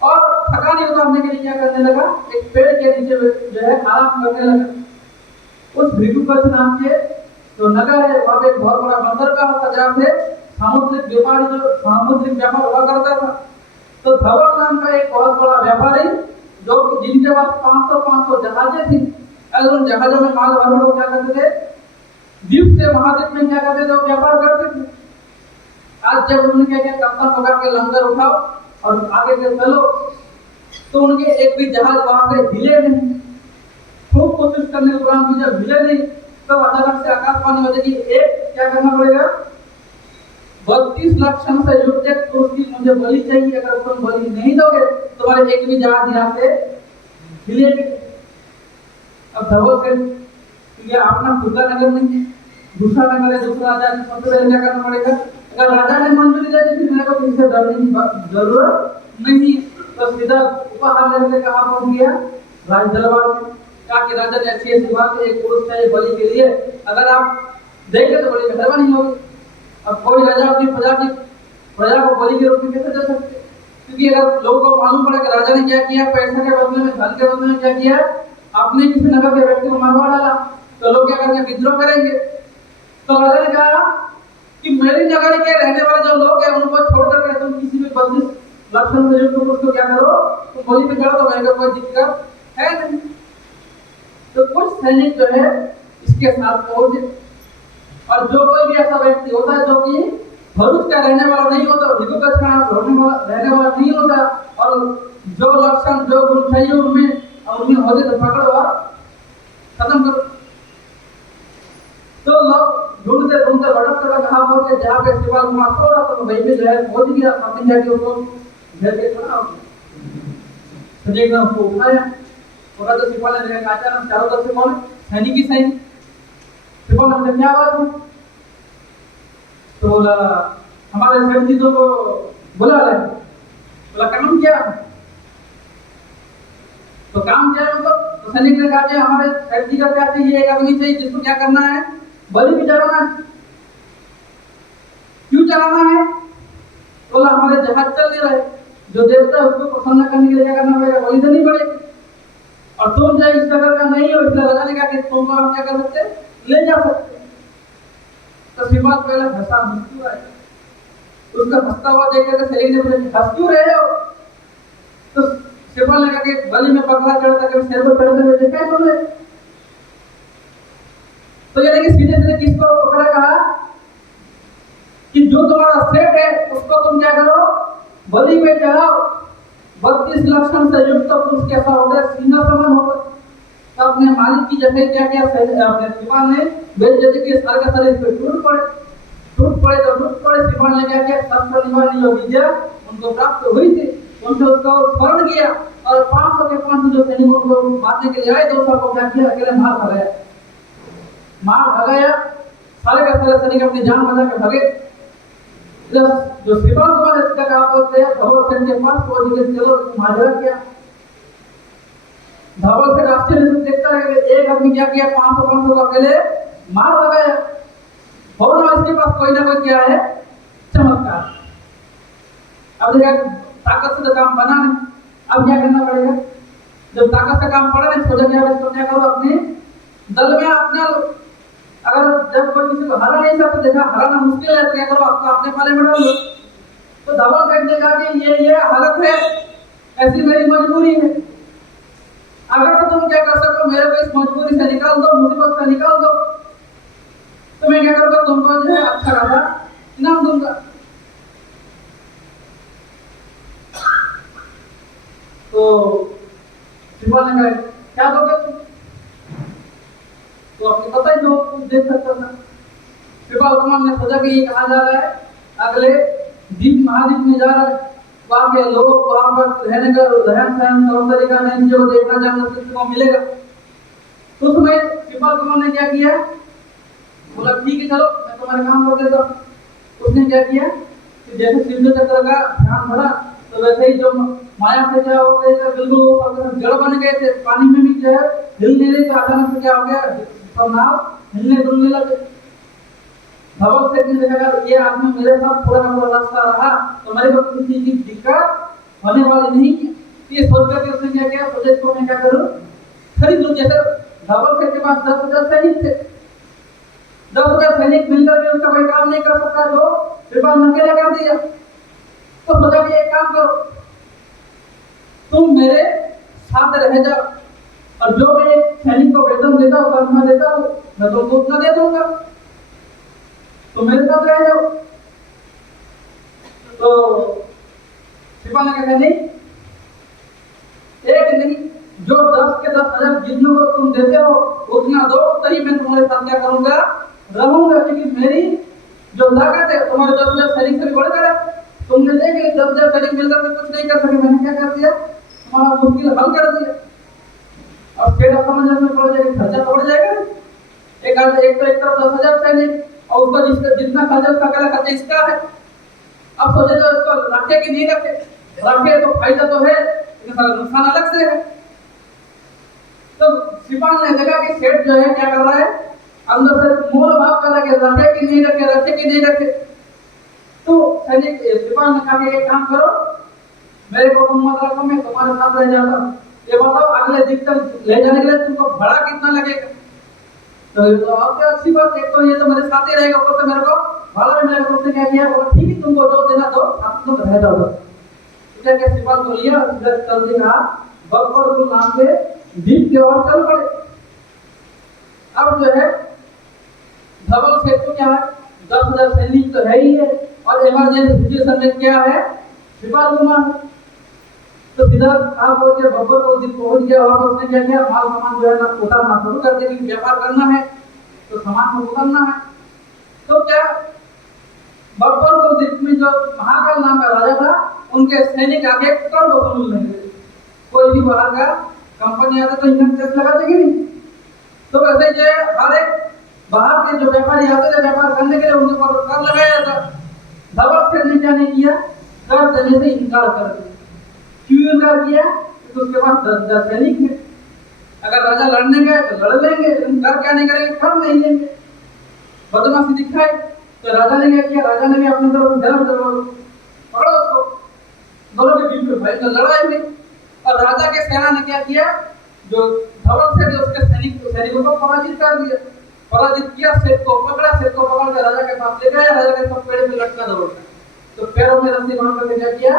और थकान उतारने के लिए क्या करने लगा, एक पेड़ के नीचे जो है आराम करने लगा। उस भिक्षु कच्छ नाम के जो नगर है, वहां पे एक बहुत बड़ा बंदरगाह था, जहाँ पे सामुद्रिक व्यापारी जो सामुद्रिक व्यापार हुआ करता था। तो धवल नाम का एक बहुत बड़ा व्यापारी, जो जिनके पास 500 जहाजें थी, उन जहाजों में माल भरने को क्या करते थे, द्वीप से महाद्वीप में क्या करते थे, वो व्यापार करते थे। आज जब उन्होंने क्या किया, कप्तान पकड़ के लंगर उठाओ और आगे के चलो, तो उनके एक भी जहाज वहां से हिले नहीं। खूब कोशिश करने के उपरांत भी जब हिले नहीं, तो अचानक से आकाशवाणी होती कि एक क्या करना पड़ेगा, 32 लाख सन से युक्त एक पुरुष की मुझे बलि चाहिए। अगर तुम बलि नहीं दोगे, तुम्हारे एक भी जहाज यहाँ से हिलेगी। अब धवल से ये अपना खुद का नगर नहीं है, दूसरा नगर है, दूसरा राजा है, सबसे पहले क्या करना पड़ेगा। अगर राजा ने मंजूरी दे दी, फिर मेरे को किसी से डरने की जरूरत नहीं। तो सीधा उपहार लेके कहाँ पहुंच गया, राज दरबार में। कहा कि राजा ने ऐसी बात है, एक पुरुष चाहिए बलि के लिए, अगर आप देंगे तो बड़ी मेहरबानी होगी। अब कोई राजा अपनी प्रजा को बलि के रूप में कैसे दे सकते, क्योंकि अगर लोगों को मालूम पड़ा कि राजा ने क्या किया, पैसे के बदले में, धन के बदले में क्या किया, अपने किसी नगर के व्यक्ति को मरवा डाला, तो लोग क्या करेंगे, विद्रोह करेंगे। तो राजा ने कहा कि मेरी नगरी के रहने वाले जो लोग हैं उनको छोड़कर के तुम किसी भी 32 लाख से युक्त पुरुष को क्या करो, तुम बलि पे चढ़ो, तो मेरे को कोई दिक्कत है नहीं। तो कुछ सैनिक जो है इसके साथ पहुंचे, और जो कोई भी ऐसा व्यक्ति होता है जो कि भरूच का रहने वाला नहीं होता, भिक्षु कच्छ का रहने वाला नहीं होता, और जो लक्षण जो गुण चाहिए उनमें होते तो पकड़ो और खत्म करो। तो लोग ढूंढते ढूंढते भटकते हुए कहाँ पहुंचे, जहाँ पे शिवाल कुमार सो रहा था, तो वहीं पे जो है पहुंच गया। अपनी जाके उसको घेर के खड़ा हो गया, तो एकदम उसको उठाया। और तो शिवाल ने देखा अचानक चारों तरफ से कौन, सैनिक ही सैनिक। शिवाल ने क्या बात है, तो बोला हमारे सेठ जी तो बुला रहे। बोला काम क्या, तो काम क्या है, मतलब तो सैनिक ने कहा हमारे सेठ जी का क्या चाहिए, एक आदमी चाहिए जिसको क्या करना है, बलि भी चढ़ाना है। क्यों चढ़ाना है, बोला हमारे जहाज चल नहीं रहे, जो देवता है उसको प्रसन्न करने के लिए क्या करना पड़ेगा, बलि देनी पड़ेगी। और तुम जो इस नगर का नहीं हो, इसलिए राजा ने कहा कि तुमको हम क्या कर सकते, ले जा सकते। तो श्रीपाद पहले हंसा, हंस है उसका हंसता हुआ देख के सैनिक ने पूछा हंस क्यों रहे हो। तो श्रीपाद ने कहा कि बलि में पकड़ा चढ़ता, कभी सिर पर चढ़ते हुए देखा है तुमने। तो यानी कि सीधे सीधे किसको पकड़ा, कहा कि जो तुम्हारा सेठ है उसको तुम क्या करो, बलि पे चढ़ाओ। 32 लक्षण से युक्त पुरुष कैसा होता है, सिंह समान होता है। तो अपने मालिक की जगह क्या किया, अपने श्रीमान ने बेइज्जती के सारे का सारे इस पे टूट पड़े। श्रीमान ने क्या किया, शास्त्र निवारण जो विद्या उनको प्राप्त हुई थी, उनसे उसका स्मरण किया और 500 के 500 जो सैनिकों को मारने के लिए आए, 200 को क्या किया, अकेले मार भगाया। सारे का सारे सैनिक अपनी जान बचा के भागे। जो श्रीमान कुमार इसका काम बोलते हैं, धवल सेन के पास पहुंच के चलो माजरा किया। धवल सेन आश्चर्य से देखता है कि एक आदमी क्या किया, 500 को अकेले मार भगाया। और इसके पास कोई ना कोई क्या है, चमत्कार। अब देखा ताकत से तो काम बना नहीं, अब क्या करना पड़ेगा। जब ताकत से काम पड़ा नहीं, सोचा क्या करो, अपने दल में अपना, अगर जब कोई किसी को हरा नहीं सकता, देखा हराना मुश्किल है, तो क्या करो, आपको अपने पाले में डाल दो। तो धवल सेन ने कहा कि ये हालत है, ऐसी मेरी मजबूरी है। अगर तो तुम क्या कर सको, मेरे को इस मजबूरी से निकाल दो, मुसीबत से निकाल दो, तो मैं क्या करूँगा, तुमको जो है अच्छा खासा इनाम दूंगा। तो श्रीमान ने कहा क्या दोगे तुम, तो आपको पता ही जो देख सकता था। श्रीपाल कुमार ने सोचा कि ये कहा जा रहा है, अगले द्वीप महाद्वीप में जा रहा है, वहाँ के लोग, वहाँ पर रहने का रहन सहन तौर तरीका नहीं, जो देखना जानना को मिलेगा। तो उसमें श्रीपाल कुमार ने क्या किया, बोला ठीक है चलो मैं तुम्हारा काम कर देता हूँ। उसने क्या किया कि जैसे शिव चक्र का ध्यान धरा, तो वैसे ही जो माया से क्या हो गया, बिल्कुल जड़ बन गए थे, पानी में भी जो है हिल नहीं रही, तो अचानक से क्या हो गया, सब नाव हिलने डुलने लगे। धवल सेन ने देखा ये आदमी मेरे साथ पूरा का पूरा रास्ता रहा, तो मेरे को किसी चीज की दिक्कत होने वाली नहीं है। ये सोच करके उसने क्या किया, सोचे इसको मैं क्या करूँ, खरीद लूँ। जैसे धवल सेन के पास 10,000 सैनिक थे, 10,000 सैनिक मिलकर भी उसका कोई काम नहीं कर सकता, तो श्रीपाल ने अकेला कर दिया। तो सोचा कि एक काम करो, तुम मेरे साथ रह जाओ, और जो मैं एक सैनिक को वेतन देता हूँ, तनख्वाह देता हूँ, मैं तुमको उतना दे दूंगा, तो मेरे साथ रह जाओ। तो श्रीपाल ने कहा नहीं, एक नहीं, जो 10 के 10,000 जितने को तुम देते हो उतना दो, तभी मैं तुम्हारे साथ क्या करूंगा, रहूंगा। लेकिन मेरी जो ताकत है तुम्हारे 10,000 सैनिक से भी बढ़कर है। तुमने देखे 10,000 सैनिक मिलकर भी कुछ नहीं कर सके, मैंने क्या कर दिया, तुम्हारा मुश्किल हल कर दिया। अब फिर समझ में पड़ जाएगा, खर्चा बढ़ जाएगा। एक तो एक तरफ 10,000 सैनिक, और उसका जिसका जितना खर्चा उसका अकेला खर्चा इसका है। अब सोचे तो इसको रखे कि नहीं रखे, रखे तो फायदा तो है, लेकिन सारा नुकसान अलग से है। तो श्रीपाल ने देखा कि सेठ जो है क्या कर रहा है, अंदर से मोल भाव कर रहा है, रखे कि नहीं रखे, रखे कि नहीं रखे। तो सैनिक श्रीपाल ने कहा कि एक काम करो, मेरे को तुम मत रखो, मैं तुम्हारे साथ रह जाता हूँ। ये बताओ अगले दिन तक ले जाने के लिए तुमको भाड़ा कितना लगेगा। तो आपके अच्छी बात, एक तो ये तो मेरे साथ ही रहेगा, ऊपर से मेरे को भाड़ा भी मिलेगा। उसने क्या किया, बोला ठीक है तुमको जो देना दो, आप तुम रह जाओ। क्या क्या श्रीपाल को लिया, चल दिखा बकौर नाम के द्वीप की ओर चल पड़े। अब जो है धवल सेन को क्या है, 10,000 सैनिक तो है ही है, और इमरजेंसी सिचुएशन में क्या है, श्रीपाल कुमार। तो सीधा आप बोल के बब्बर को दिन पहुंच गया, वहां पर उसने क्या किया, माल सामान जो है ना उतारना शुरू कर दिया, क्योंकि व्यापार करना है तो सामान को उतारना है। तो क्या बब्बर को दिन में जो महाकाल नाम का राजा था, उनके सैनिक आगे कर वसूलने लगे। कोई भी बाहर का कंपनी आता तो इनकम टैक्स लगाते कि नहीं। तो वैसे जो है हर एक बाहर के जो व्यापारी आते थे व्यापार करने के लिए, उनके ऊपर कर लगाया था। धवल सेन ने क्या नहीं किया, कर देने से इनकार कर दिया। क्यों इनकार किया, तो उसके पास 10,000 सैनिक है, अगर राजा लड़ने गए तो लड़ लेंगे, लेकिन कर क्या नहीं करेंगे, कर नहीं लेंगे, बदमाशी दिखाए। तो राजा ने क्या किया, राजा ने भी अपनी तरफ धर्म पकड़ो उसको, दोनों के बीच में भयंकर लड़ाई हुई। और राजा के सेना ने क्या किया, जो धवल सेन उसके सैनिकों को पराजित कर दिया। पराजित किया, सेठ को पकड़ा, सेठ को पकड़ के राजा के पास ले गया। राजा के सब पेड़ पे लटका दौड़ता, तो पैरों में रस्सी बांध करके क्या किया,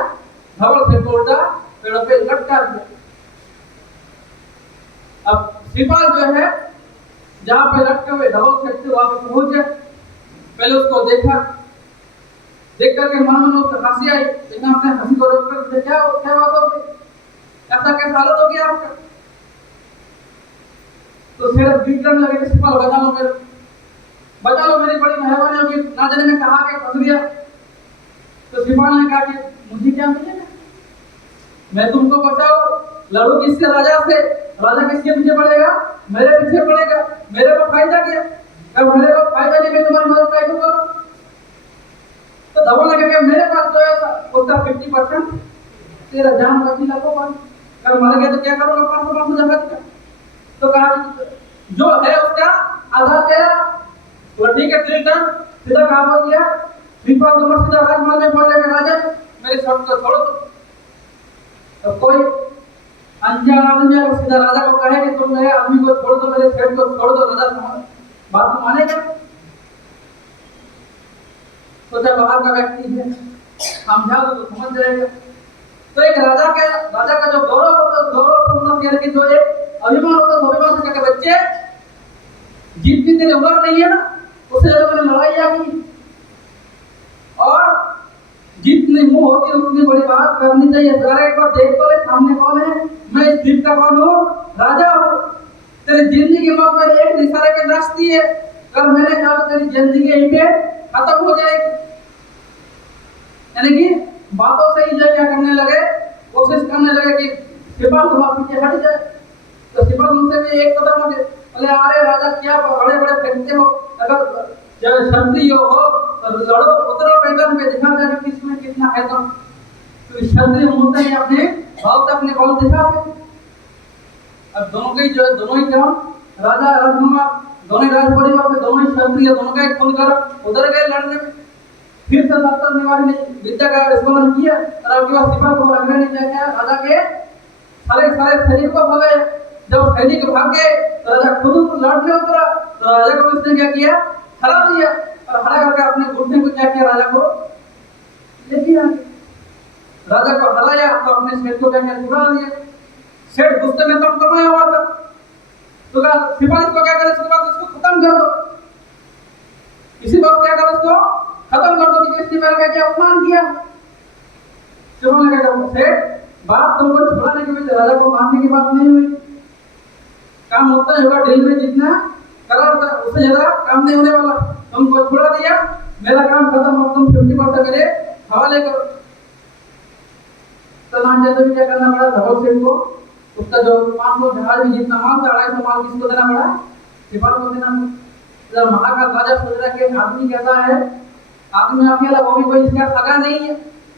धवल सेन को उल्टा पेड़ों पे लटका दिया। अब श्रीपाल जो है जहां पे लटके हुए धवल सेन थे वहां पे पहुंचे, पहले उसको देखा, देख करके मन में उसको हंसी आई, लेकिन अपने हंसी को रोक कर क्या बात हो गई, ऐसा कैसा हालत हो गया आपका। तो सेठ विक्रम लगे कि सिपाल बचा लो मेरी बड़ी मेहरबानी होगी, ना जाने में कहा के फंस गया। तो सिपाल ने कहा कि मुझे क्या मिलेगा, मैं तुमको बचाऊं, लड़ू किससे, राजा से, राजा किसके पीछे पड़ेगा, मेरे पीछे पड़ेगा, मेरे को फायदा क्या, अगर मेरे को फायदा नहीं, मैं तुम्हारी मदद कैसे करूं। तो धवल ने कहा मेरे पास जो है उसका 50% तेरा जान बची लगो, अगर मर गया तो क्या करोगे 500 जगह का। तो कहा जो है उसका आधा तेरा, तो ठीक है दिल कर, सीधा काम हो गया, श्रीपाल तुम्हारा सीधा राजमहल में पहुंच जाएगा, राजा मेरे शर्त को छोड़ दो। तो कोई अनजान आदमी अगर सीधा राजा को कहे कि तुम मेरे आदमी को छोड़ दो, मेरे सेठ को छोड़ दो, राजा बात मानेगा। सोचा बाहर का व्यक्ति है, समझा दो तो समझ जाएगा। तो एक राजा का जो गौरव होता है, गौरवपूर्ण यानी कि जो एक अभिमान होता है, अभिमान से कहते बच्चे जितनी तेरी उम्र नहीं है ना, उससे ज्यादा मैंने लड़ाइयाँ की, और जितनी मुंह होती है उतनी बड़ी बात करनी चाहिए। जरा एक बार देख तो ले सामने कौन है, मैं इस द्वीप का कौन हूँ, राजा हूँ। तेरी जिंदगी मौत मेरे एक इशारे पे नाचती है, अगर मैंने कहा तो तेरी जिंदगी यहीं पे खत्म हो जाएगी। यानी कि बातों से ही जो क्या करने लगे, कोशिश करने लगे कि सिपाही थोड़ा पीछे हट जाए। तो सिपाही उनसे भी एक कदम आगे, बोले अरे राजा क्या बड़े बड़े फेंकते हो, अगर क्षत्रिय हो तो लड़ो, उतरो मैदान पे, दिखा जाएगा किसमें कितना है। तो क्षत्रिय होते ही अपने भाव से अपने बल दिखाते। अब दोनों के जो है दोनों ही क्रम, राजा राजकुमार दोनों राज परिवार में, दोनों ही क्षत्रिय, दोनों का एक खुलकर उधर गए लड़ने में। फिर से दत्तक निवारी ने विद्या का स्मरण किया, और आपके पास सिपाही को आगे नहीं जाएगा, राजा के सारे सैनिक को भगाए। जब सैनिक भाग गए तो राजा खुद लड़ने उतरा, तो राजा को उसने क्या किया, हरा दिया, और हरा करके अपने घुटने को क्या किया, राजा को ले दिया। राजा को हराया तो अपने सेठ को क्या किया, छुड़ा दिया। सेठ गुस्से में तब तमाया हुआ था, तो सिपाही को क्या करे, इसको खत्म कर दो, इसी वक्त क्या करो, इसको खत्म कर दो, कि इसने मेरा क्या अपमान किया। सिपाही ने कहा सेठ बात तुमको छुड़ाने के वजह राजा को मारने की बात नहीं हुई, काम होता होगा दिल में जितना करा होता उससे ज्यादा काम नहीं होने वाला, तुमको छुड़ा दिया, मेरा काम खत्म, और तुम 50% मेरे हवाले करो। तो ना जैसे भी क्या करना पड़ा धवल सेठ को, उसका जो 500 जहाज में जितना माल था 250 माल किसको देना पड़ा, सिपाही को देना पड़ा। महाकाल राजा सोच रहा कि आदमी कैसा है, आदमी अकेला, वो भी कोई इसका सगा नहीं है,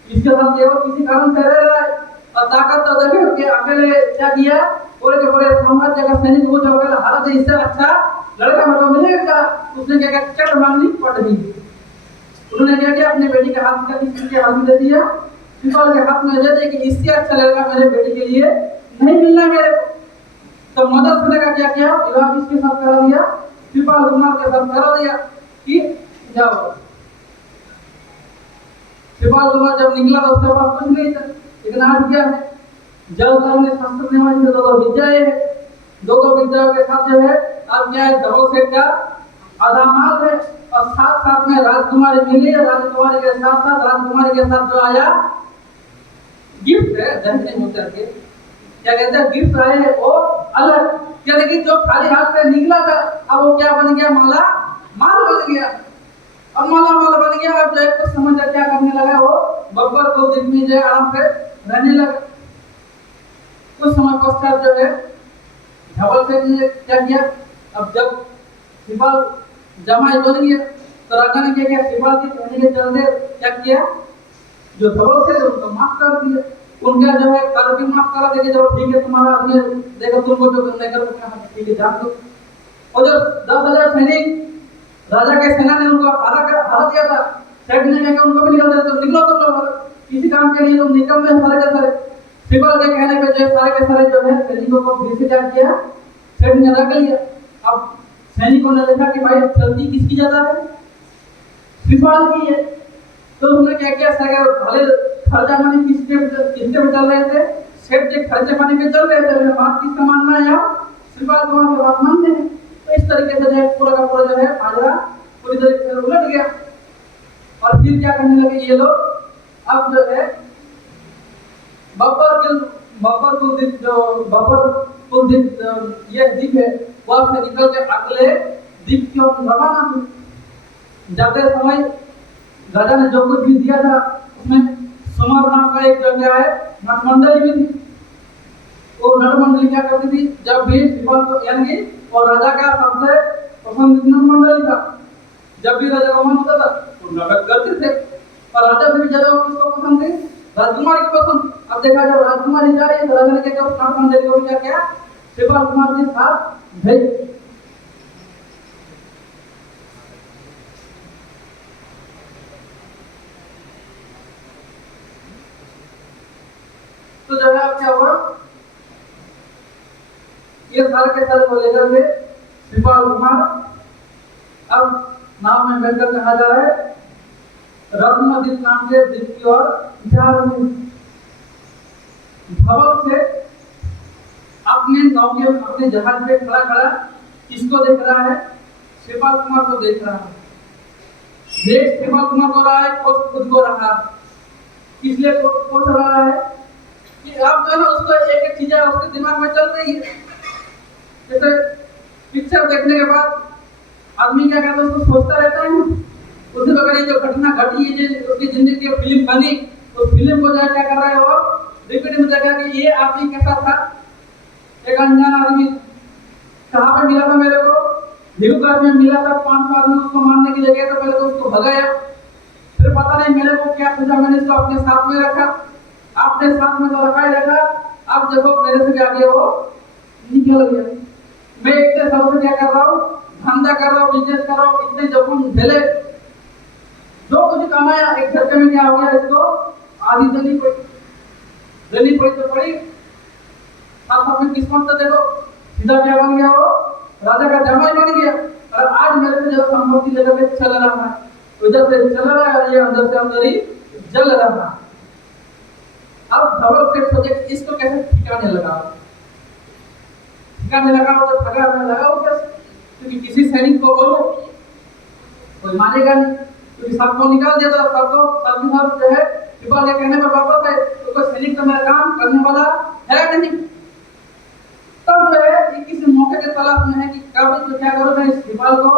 इसके साथ केवल किसी कारण से रह रहा है, और ताकत तो देखो कि अकेले क्या किया, पूरे के पूरे साम्राज्य का सैनिक वो जो अकेला हालत है, इससे अच्छा लड़का मेरे को मिलेगा। उसने क्या किया, चट मांगनी पड़ दी। उन्होंने क्या किया, अपने बेटी के हाथ का किसी के हाथ में दे दिया, सिपाही के हाथ में दे दिया कि इससे अच्छा लड़का मेरे बेटी के लिए नहीं मिलना मेरे को। तो मदद ने का क्या किया, विवाह किसके साथ करा दिया, सिपाही कुमार के साथ करा दिया कि जाओ। सिपाही कुमार जब निकला तो उसके पास कुछ नहीं था, लेकिन आज क्या है, जल कर्म ने शास्त्र निवासी से दो विद्याएं है, दो विद्याओं के साथ जो है अब क्या है, धवल सेठ का आधा माल है, और साथ साथ में राजकुमारी मिली, राजकुमारी के साथ जो आया गिफ्ट है, दहेज होते हैं क्या कहते हैं, गिफ्ट आए हैं वो अलग, यानी कि जो खाली हाथ से निकला था अब वो क्या बन गया, माल बन गया। अब माला बन गया। अब जो है कुछ समझ क्या करने लगा, वो बब्बर को दिन में जो है आराम से रहने लगा। कुछ समय पश्चात जो है धवल सेठ ने क्या किया, अब जब सिपाल जमाई बन गया तो राजा ने क्या किया, सिपाल की कहने के चलते क्या किया, जो धवल सेठ उनको माफ कर दिया, उनका जो है कर भी माफ करा, देखे चलो ठीक है तुम्हारा आदमी देखो तुमको जो नहीं कर सकता ठीक है जान दो। और जो 10,000 सैनिक राजा के सेना ने उनको हरा दिया था, सेठ ने क्या उनको भी निकल दिया, निकलो तुम लोग किसी काम के लिए, तुम निकल में सारे के सारे। सिपाल के कहने पे जो सारे के सारे जो है सैनिकों को फिर से क्या किया, सेठ ने रख लिया। अब सैनिकों ने देखा कि भाई चलती किसकी ज्यादा है, सिपाल की है, तो उन्होंने क्या किया, भले खर्चा पानी किसके पे चल रहे थे, सेठ के खर्चे पानी पे चल रहे थे, बात किसका मानना है, सिपाल कुमार की बात मानते हैं। तो इस तरीके से जो पूरा का पूरा जो है माजरा पूरी तरीके से उलट गया। और फिर क्या करने लगे ये लोग, अब जो है बब्बर कुलदीप ये द्वीप है, वहां से निकल के अगले द्वीप की ओर रवाना हुए। जाते समय राजा ने जो कुछ भी दिया था उसमें सुमर नाम का एक जगह है नटमंडली भी थी। वो नटमंडली क्या करती थी, जब भी शिवपाल को यानी और राजा का सबसे पसंद नटमंडली था, जब भी राजा का मन होता था तो नाटक करते थे। और राजा से भी ज्यादा किसको पसंद थी, राजकुमारी को पसंद। अब देखा जब राजकुमारी जा रही है तो राजा ने क्या नटमंडली को भी क्या किया, शिवपाल कुमार के साथ भेज। तो जो है क्या हुआ, ये सारे के सारे को लेकर के शिवपाल कुमार अब नाव में बैठकर कहा जा रहा है रत्नद्वीप नाम के द्वीप की ओर जा रहे हैं। धवल से अपने नाव के अपने जहाज पे खड़ा खड़ा किसको देख रहा है, शिवपाल कुमार को देख रहा है। देख शिवपाल कुमार को रहा है, खुद को रहा है। किसलिए सोच रहा है कि अब जो है ना उसको एक एक चीजें उसके दिमाग में चल रही है। जैसे पिक्चर देखने के बाद आदमी क्या कहता है, उसको सोचता रहता है ना। उसी प्रकार ये जो घटना घटी है, जो उसकी जिंदगी की फिल्म बनी, तो फिल्म को जो क्या कर रहा है वो रिपीट में देखा कि ये आदमी कैसा था, एक अनजान आदमी कहाँ पे मिला था मेरे को, भिवघाट में मिला था। 500 आदमी उसको मारने के लिए गए तो पहले तो उसको भगाया, फिर पता नहीं मेरे को क्या सोचा, मैंने इसको अपने साथ में रखा। अपने साथ में तो रखा ही रखा, अब देखो मेरे से क्या गया, वो निकल गया। मैं इतने सालों से क्या कर रहा हूँ, धंधा कर रहा हूँ, बिजनेस कर रहा हूँ, इतने जोखिम झेले, जो कुछ कमाया एक झटके में क्या हो गया, इसको आधी देनी पड़ी तो पड़ी। साथ अपनी किस्मत तो देखो सीधा क्या बन गया, वो राजा का जमाई बन गया। और आज मेरे से जो संपत्ति लेकर के चल रहा है, उधर से चल रहा है और ये अंदर से अंदर ही जल रहा है। अब धवल सेठ सोचे कि इसको कैसे ठिकाने लगाओ, ठिकाने लगाओ तो ठगा में लगाओ कैसे, क्योंकि किसी सैनिक को बोलो कोई मानेगा नहीं, क्योंकि सबको निकाल दिया था, सब जो है शिवपाल के कहने पर वापस आए तो कोई सैनिक तो मेरा काम करने वाला है नहीं। तब जो है ये किसी मौके के तलाश में है कि कब तो क्या करो, मैं शिवपाल को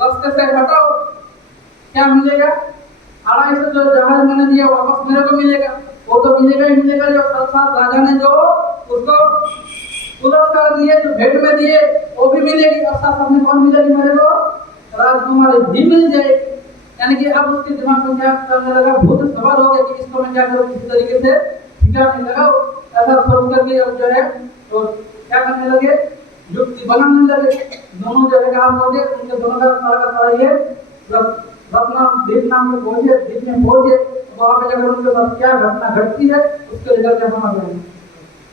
रास्ते से हटाओ, क्या मिलेगा, 250 जो जहाज मैंने दिया वापस मेरे को मिलेगा, वो तो मिलेगा ही मिलेगा। जो साथ राजा ने जो उसको पुरस्कार दिए, जो भेंट में दिए, वो भी मिलेगी। और साथ में कौन मिलेगी, मेरे को राजकुमारी भी मिल जाएगी। यानी कि अब उसके दिमाग में क्या करने लगा, भूत सवार हो गया कि इसको मैं क्या करूं, किसी तरीके से ठिकाने लगाऊं। ऐसा सोच करके अब जो है तो क्या करने लगे, युक्ति बनाने लगे। दोनों जो है काम हो गए, उनके दोनों का सारा ये रत्नद्वीप नाम में पहुंचे, द्वीप में पहुंचे। वहां पे जाकर उनके साथ क्या घटना घटती है उसके लेकर के हम आ जाएंगे।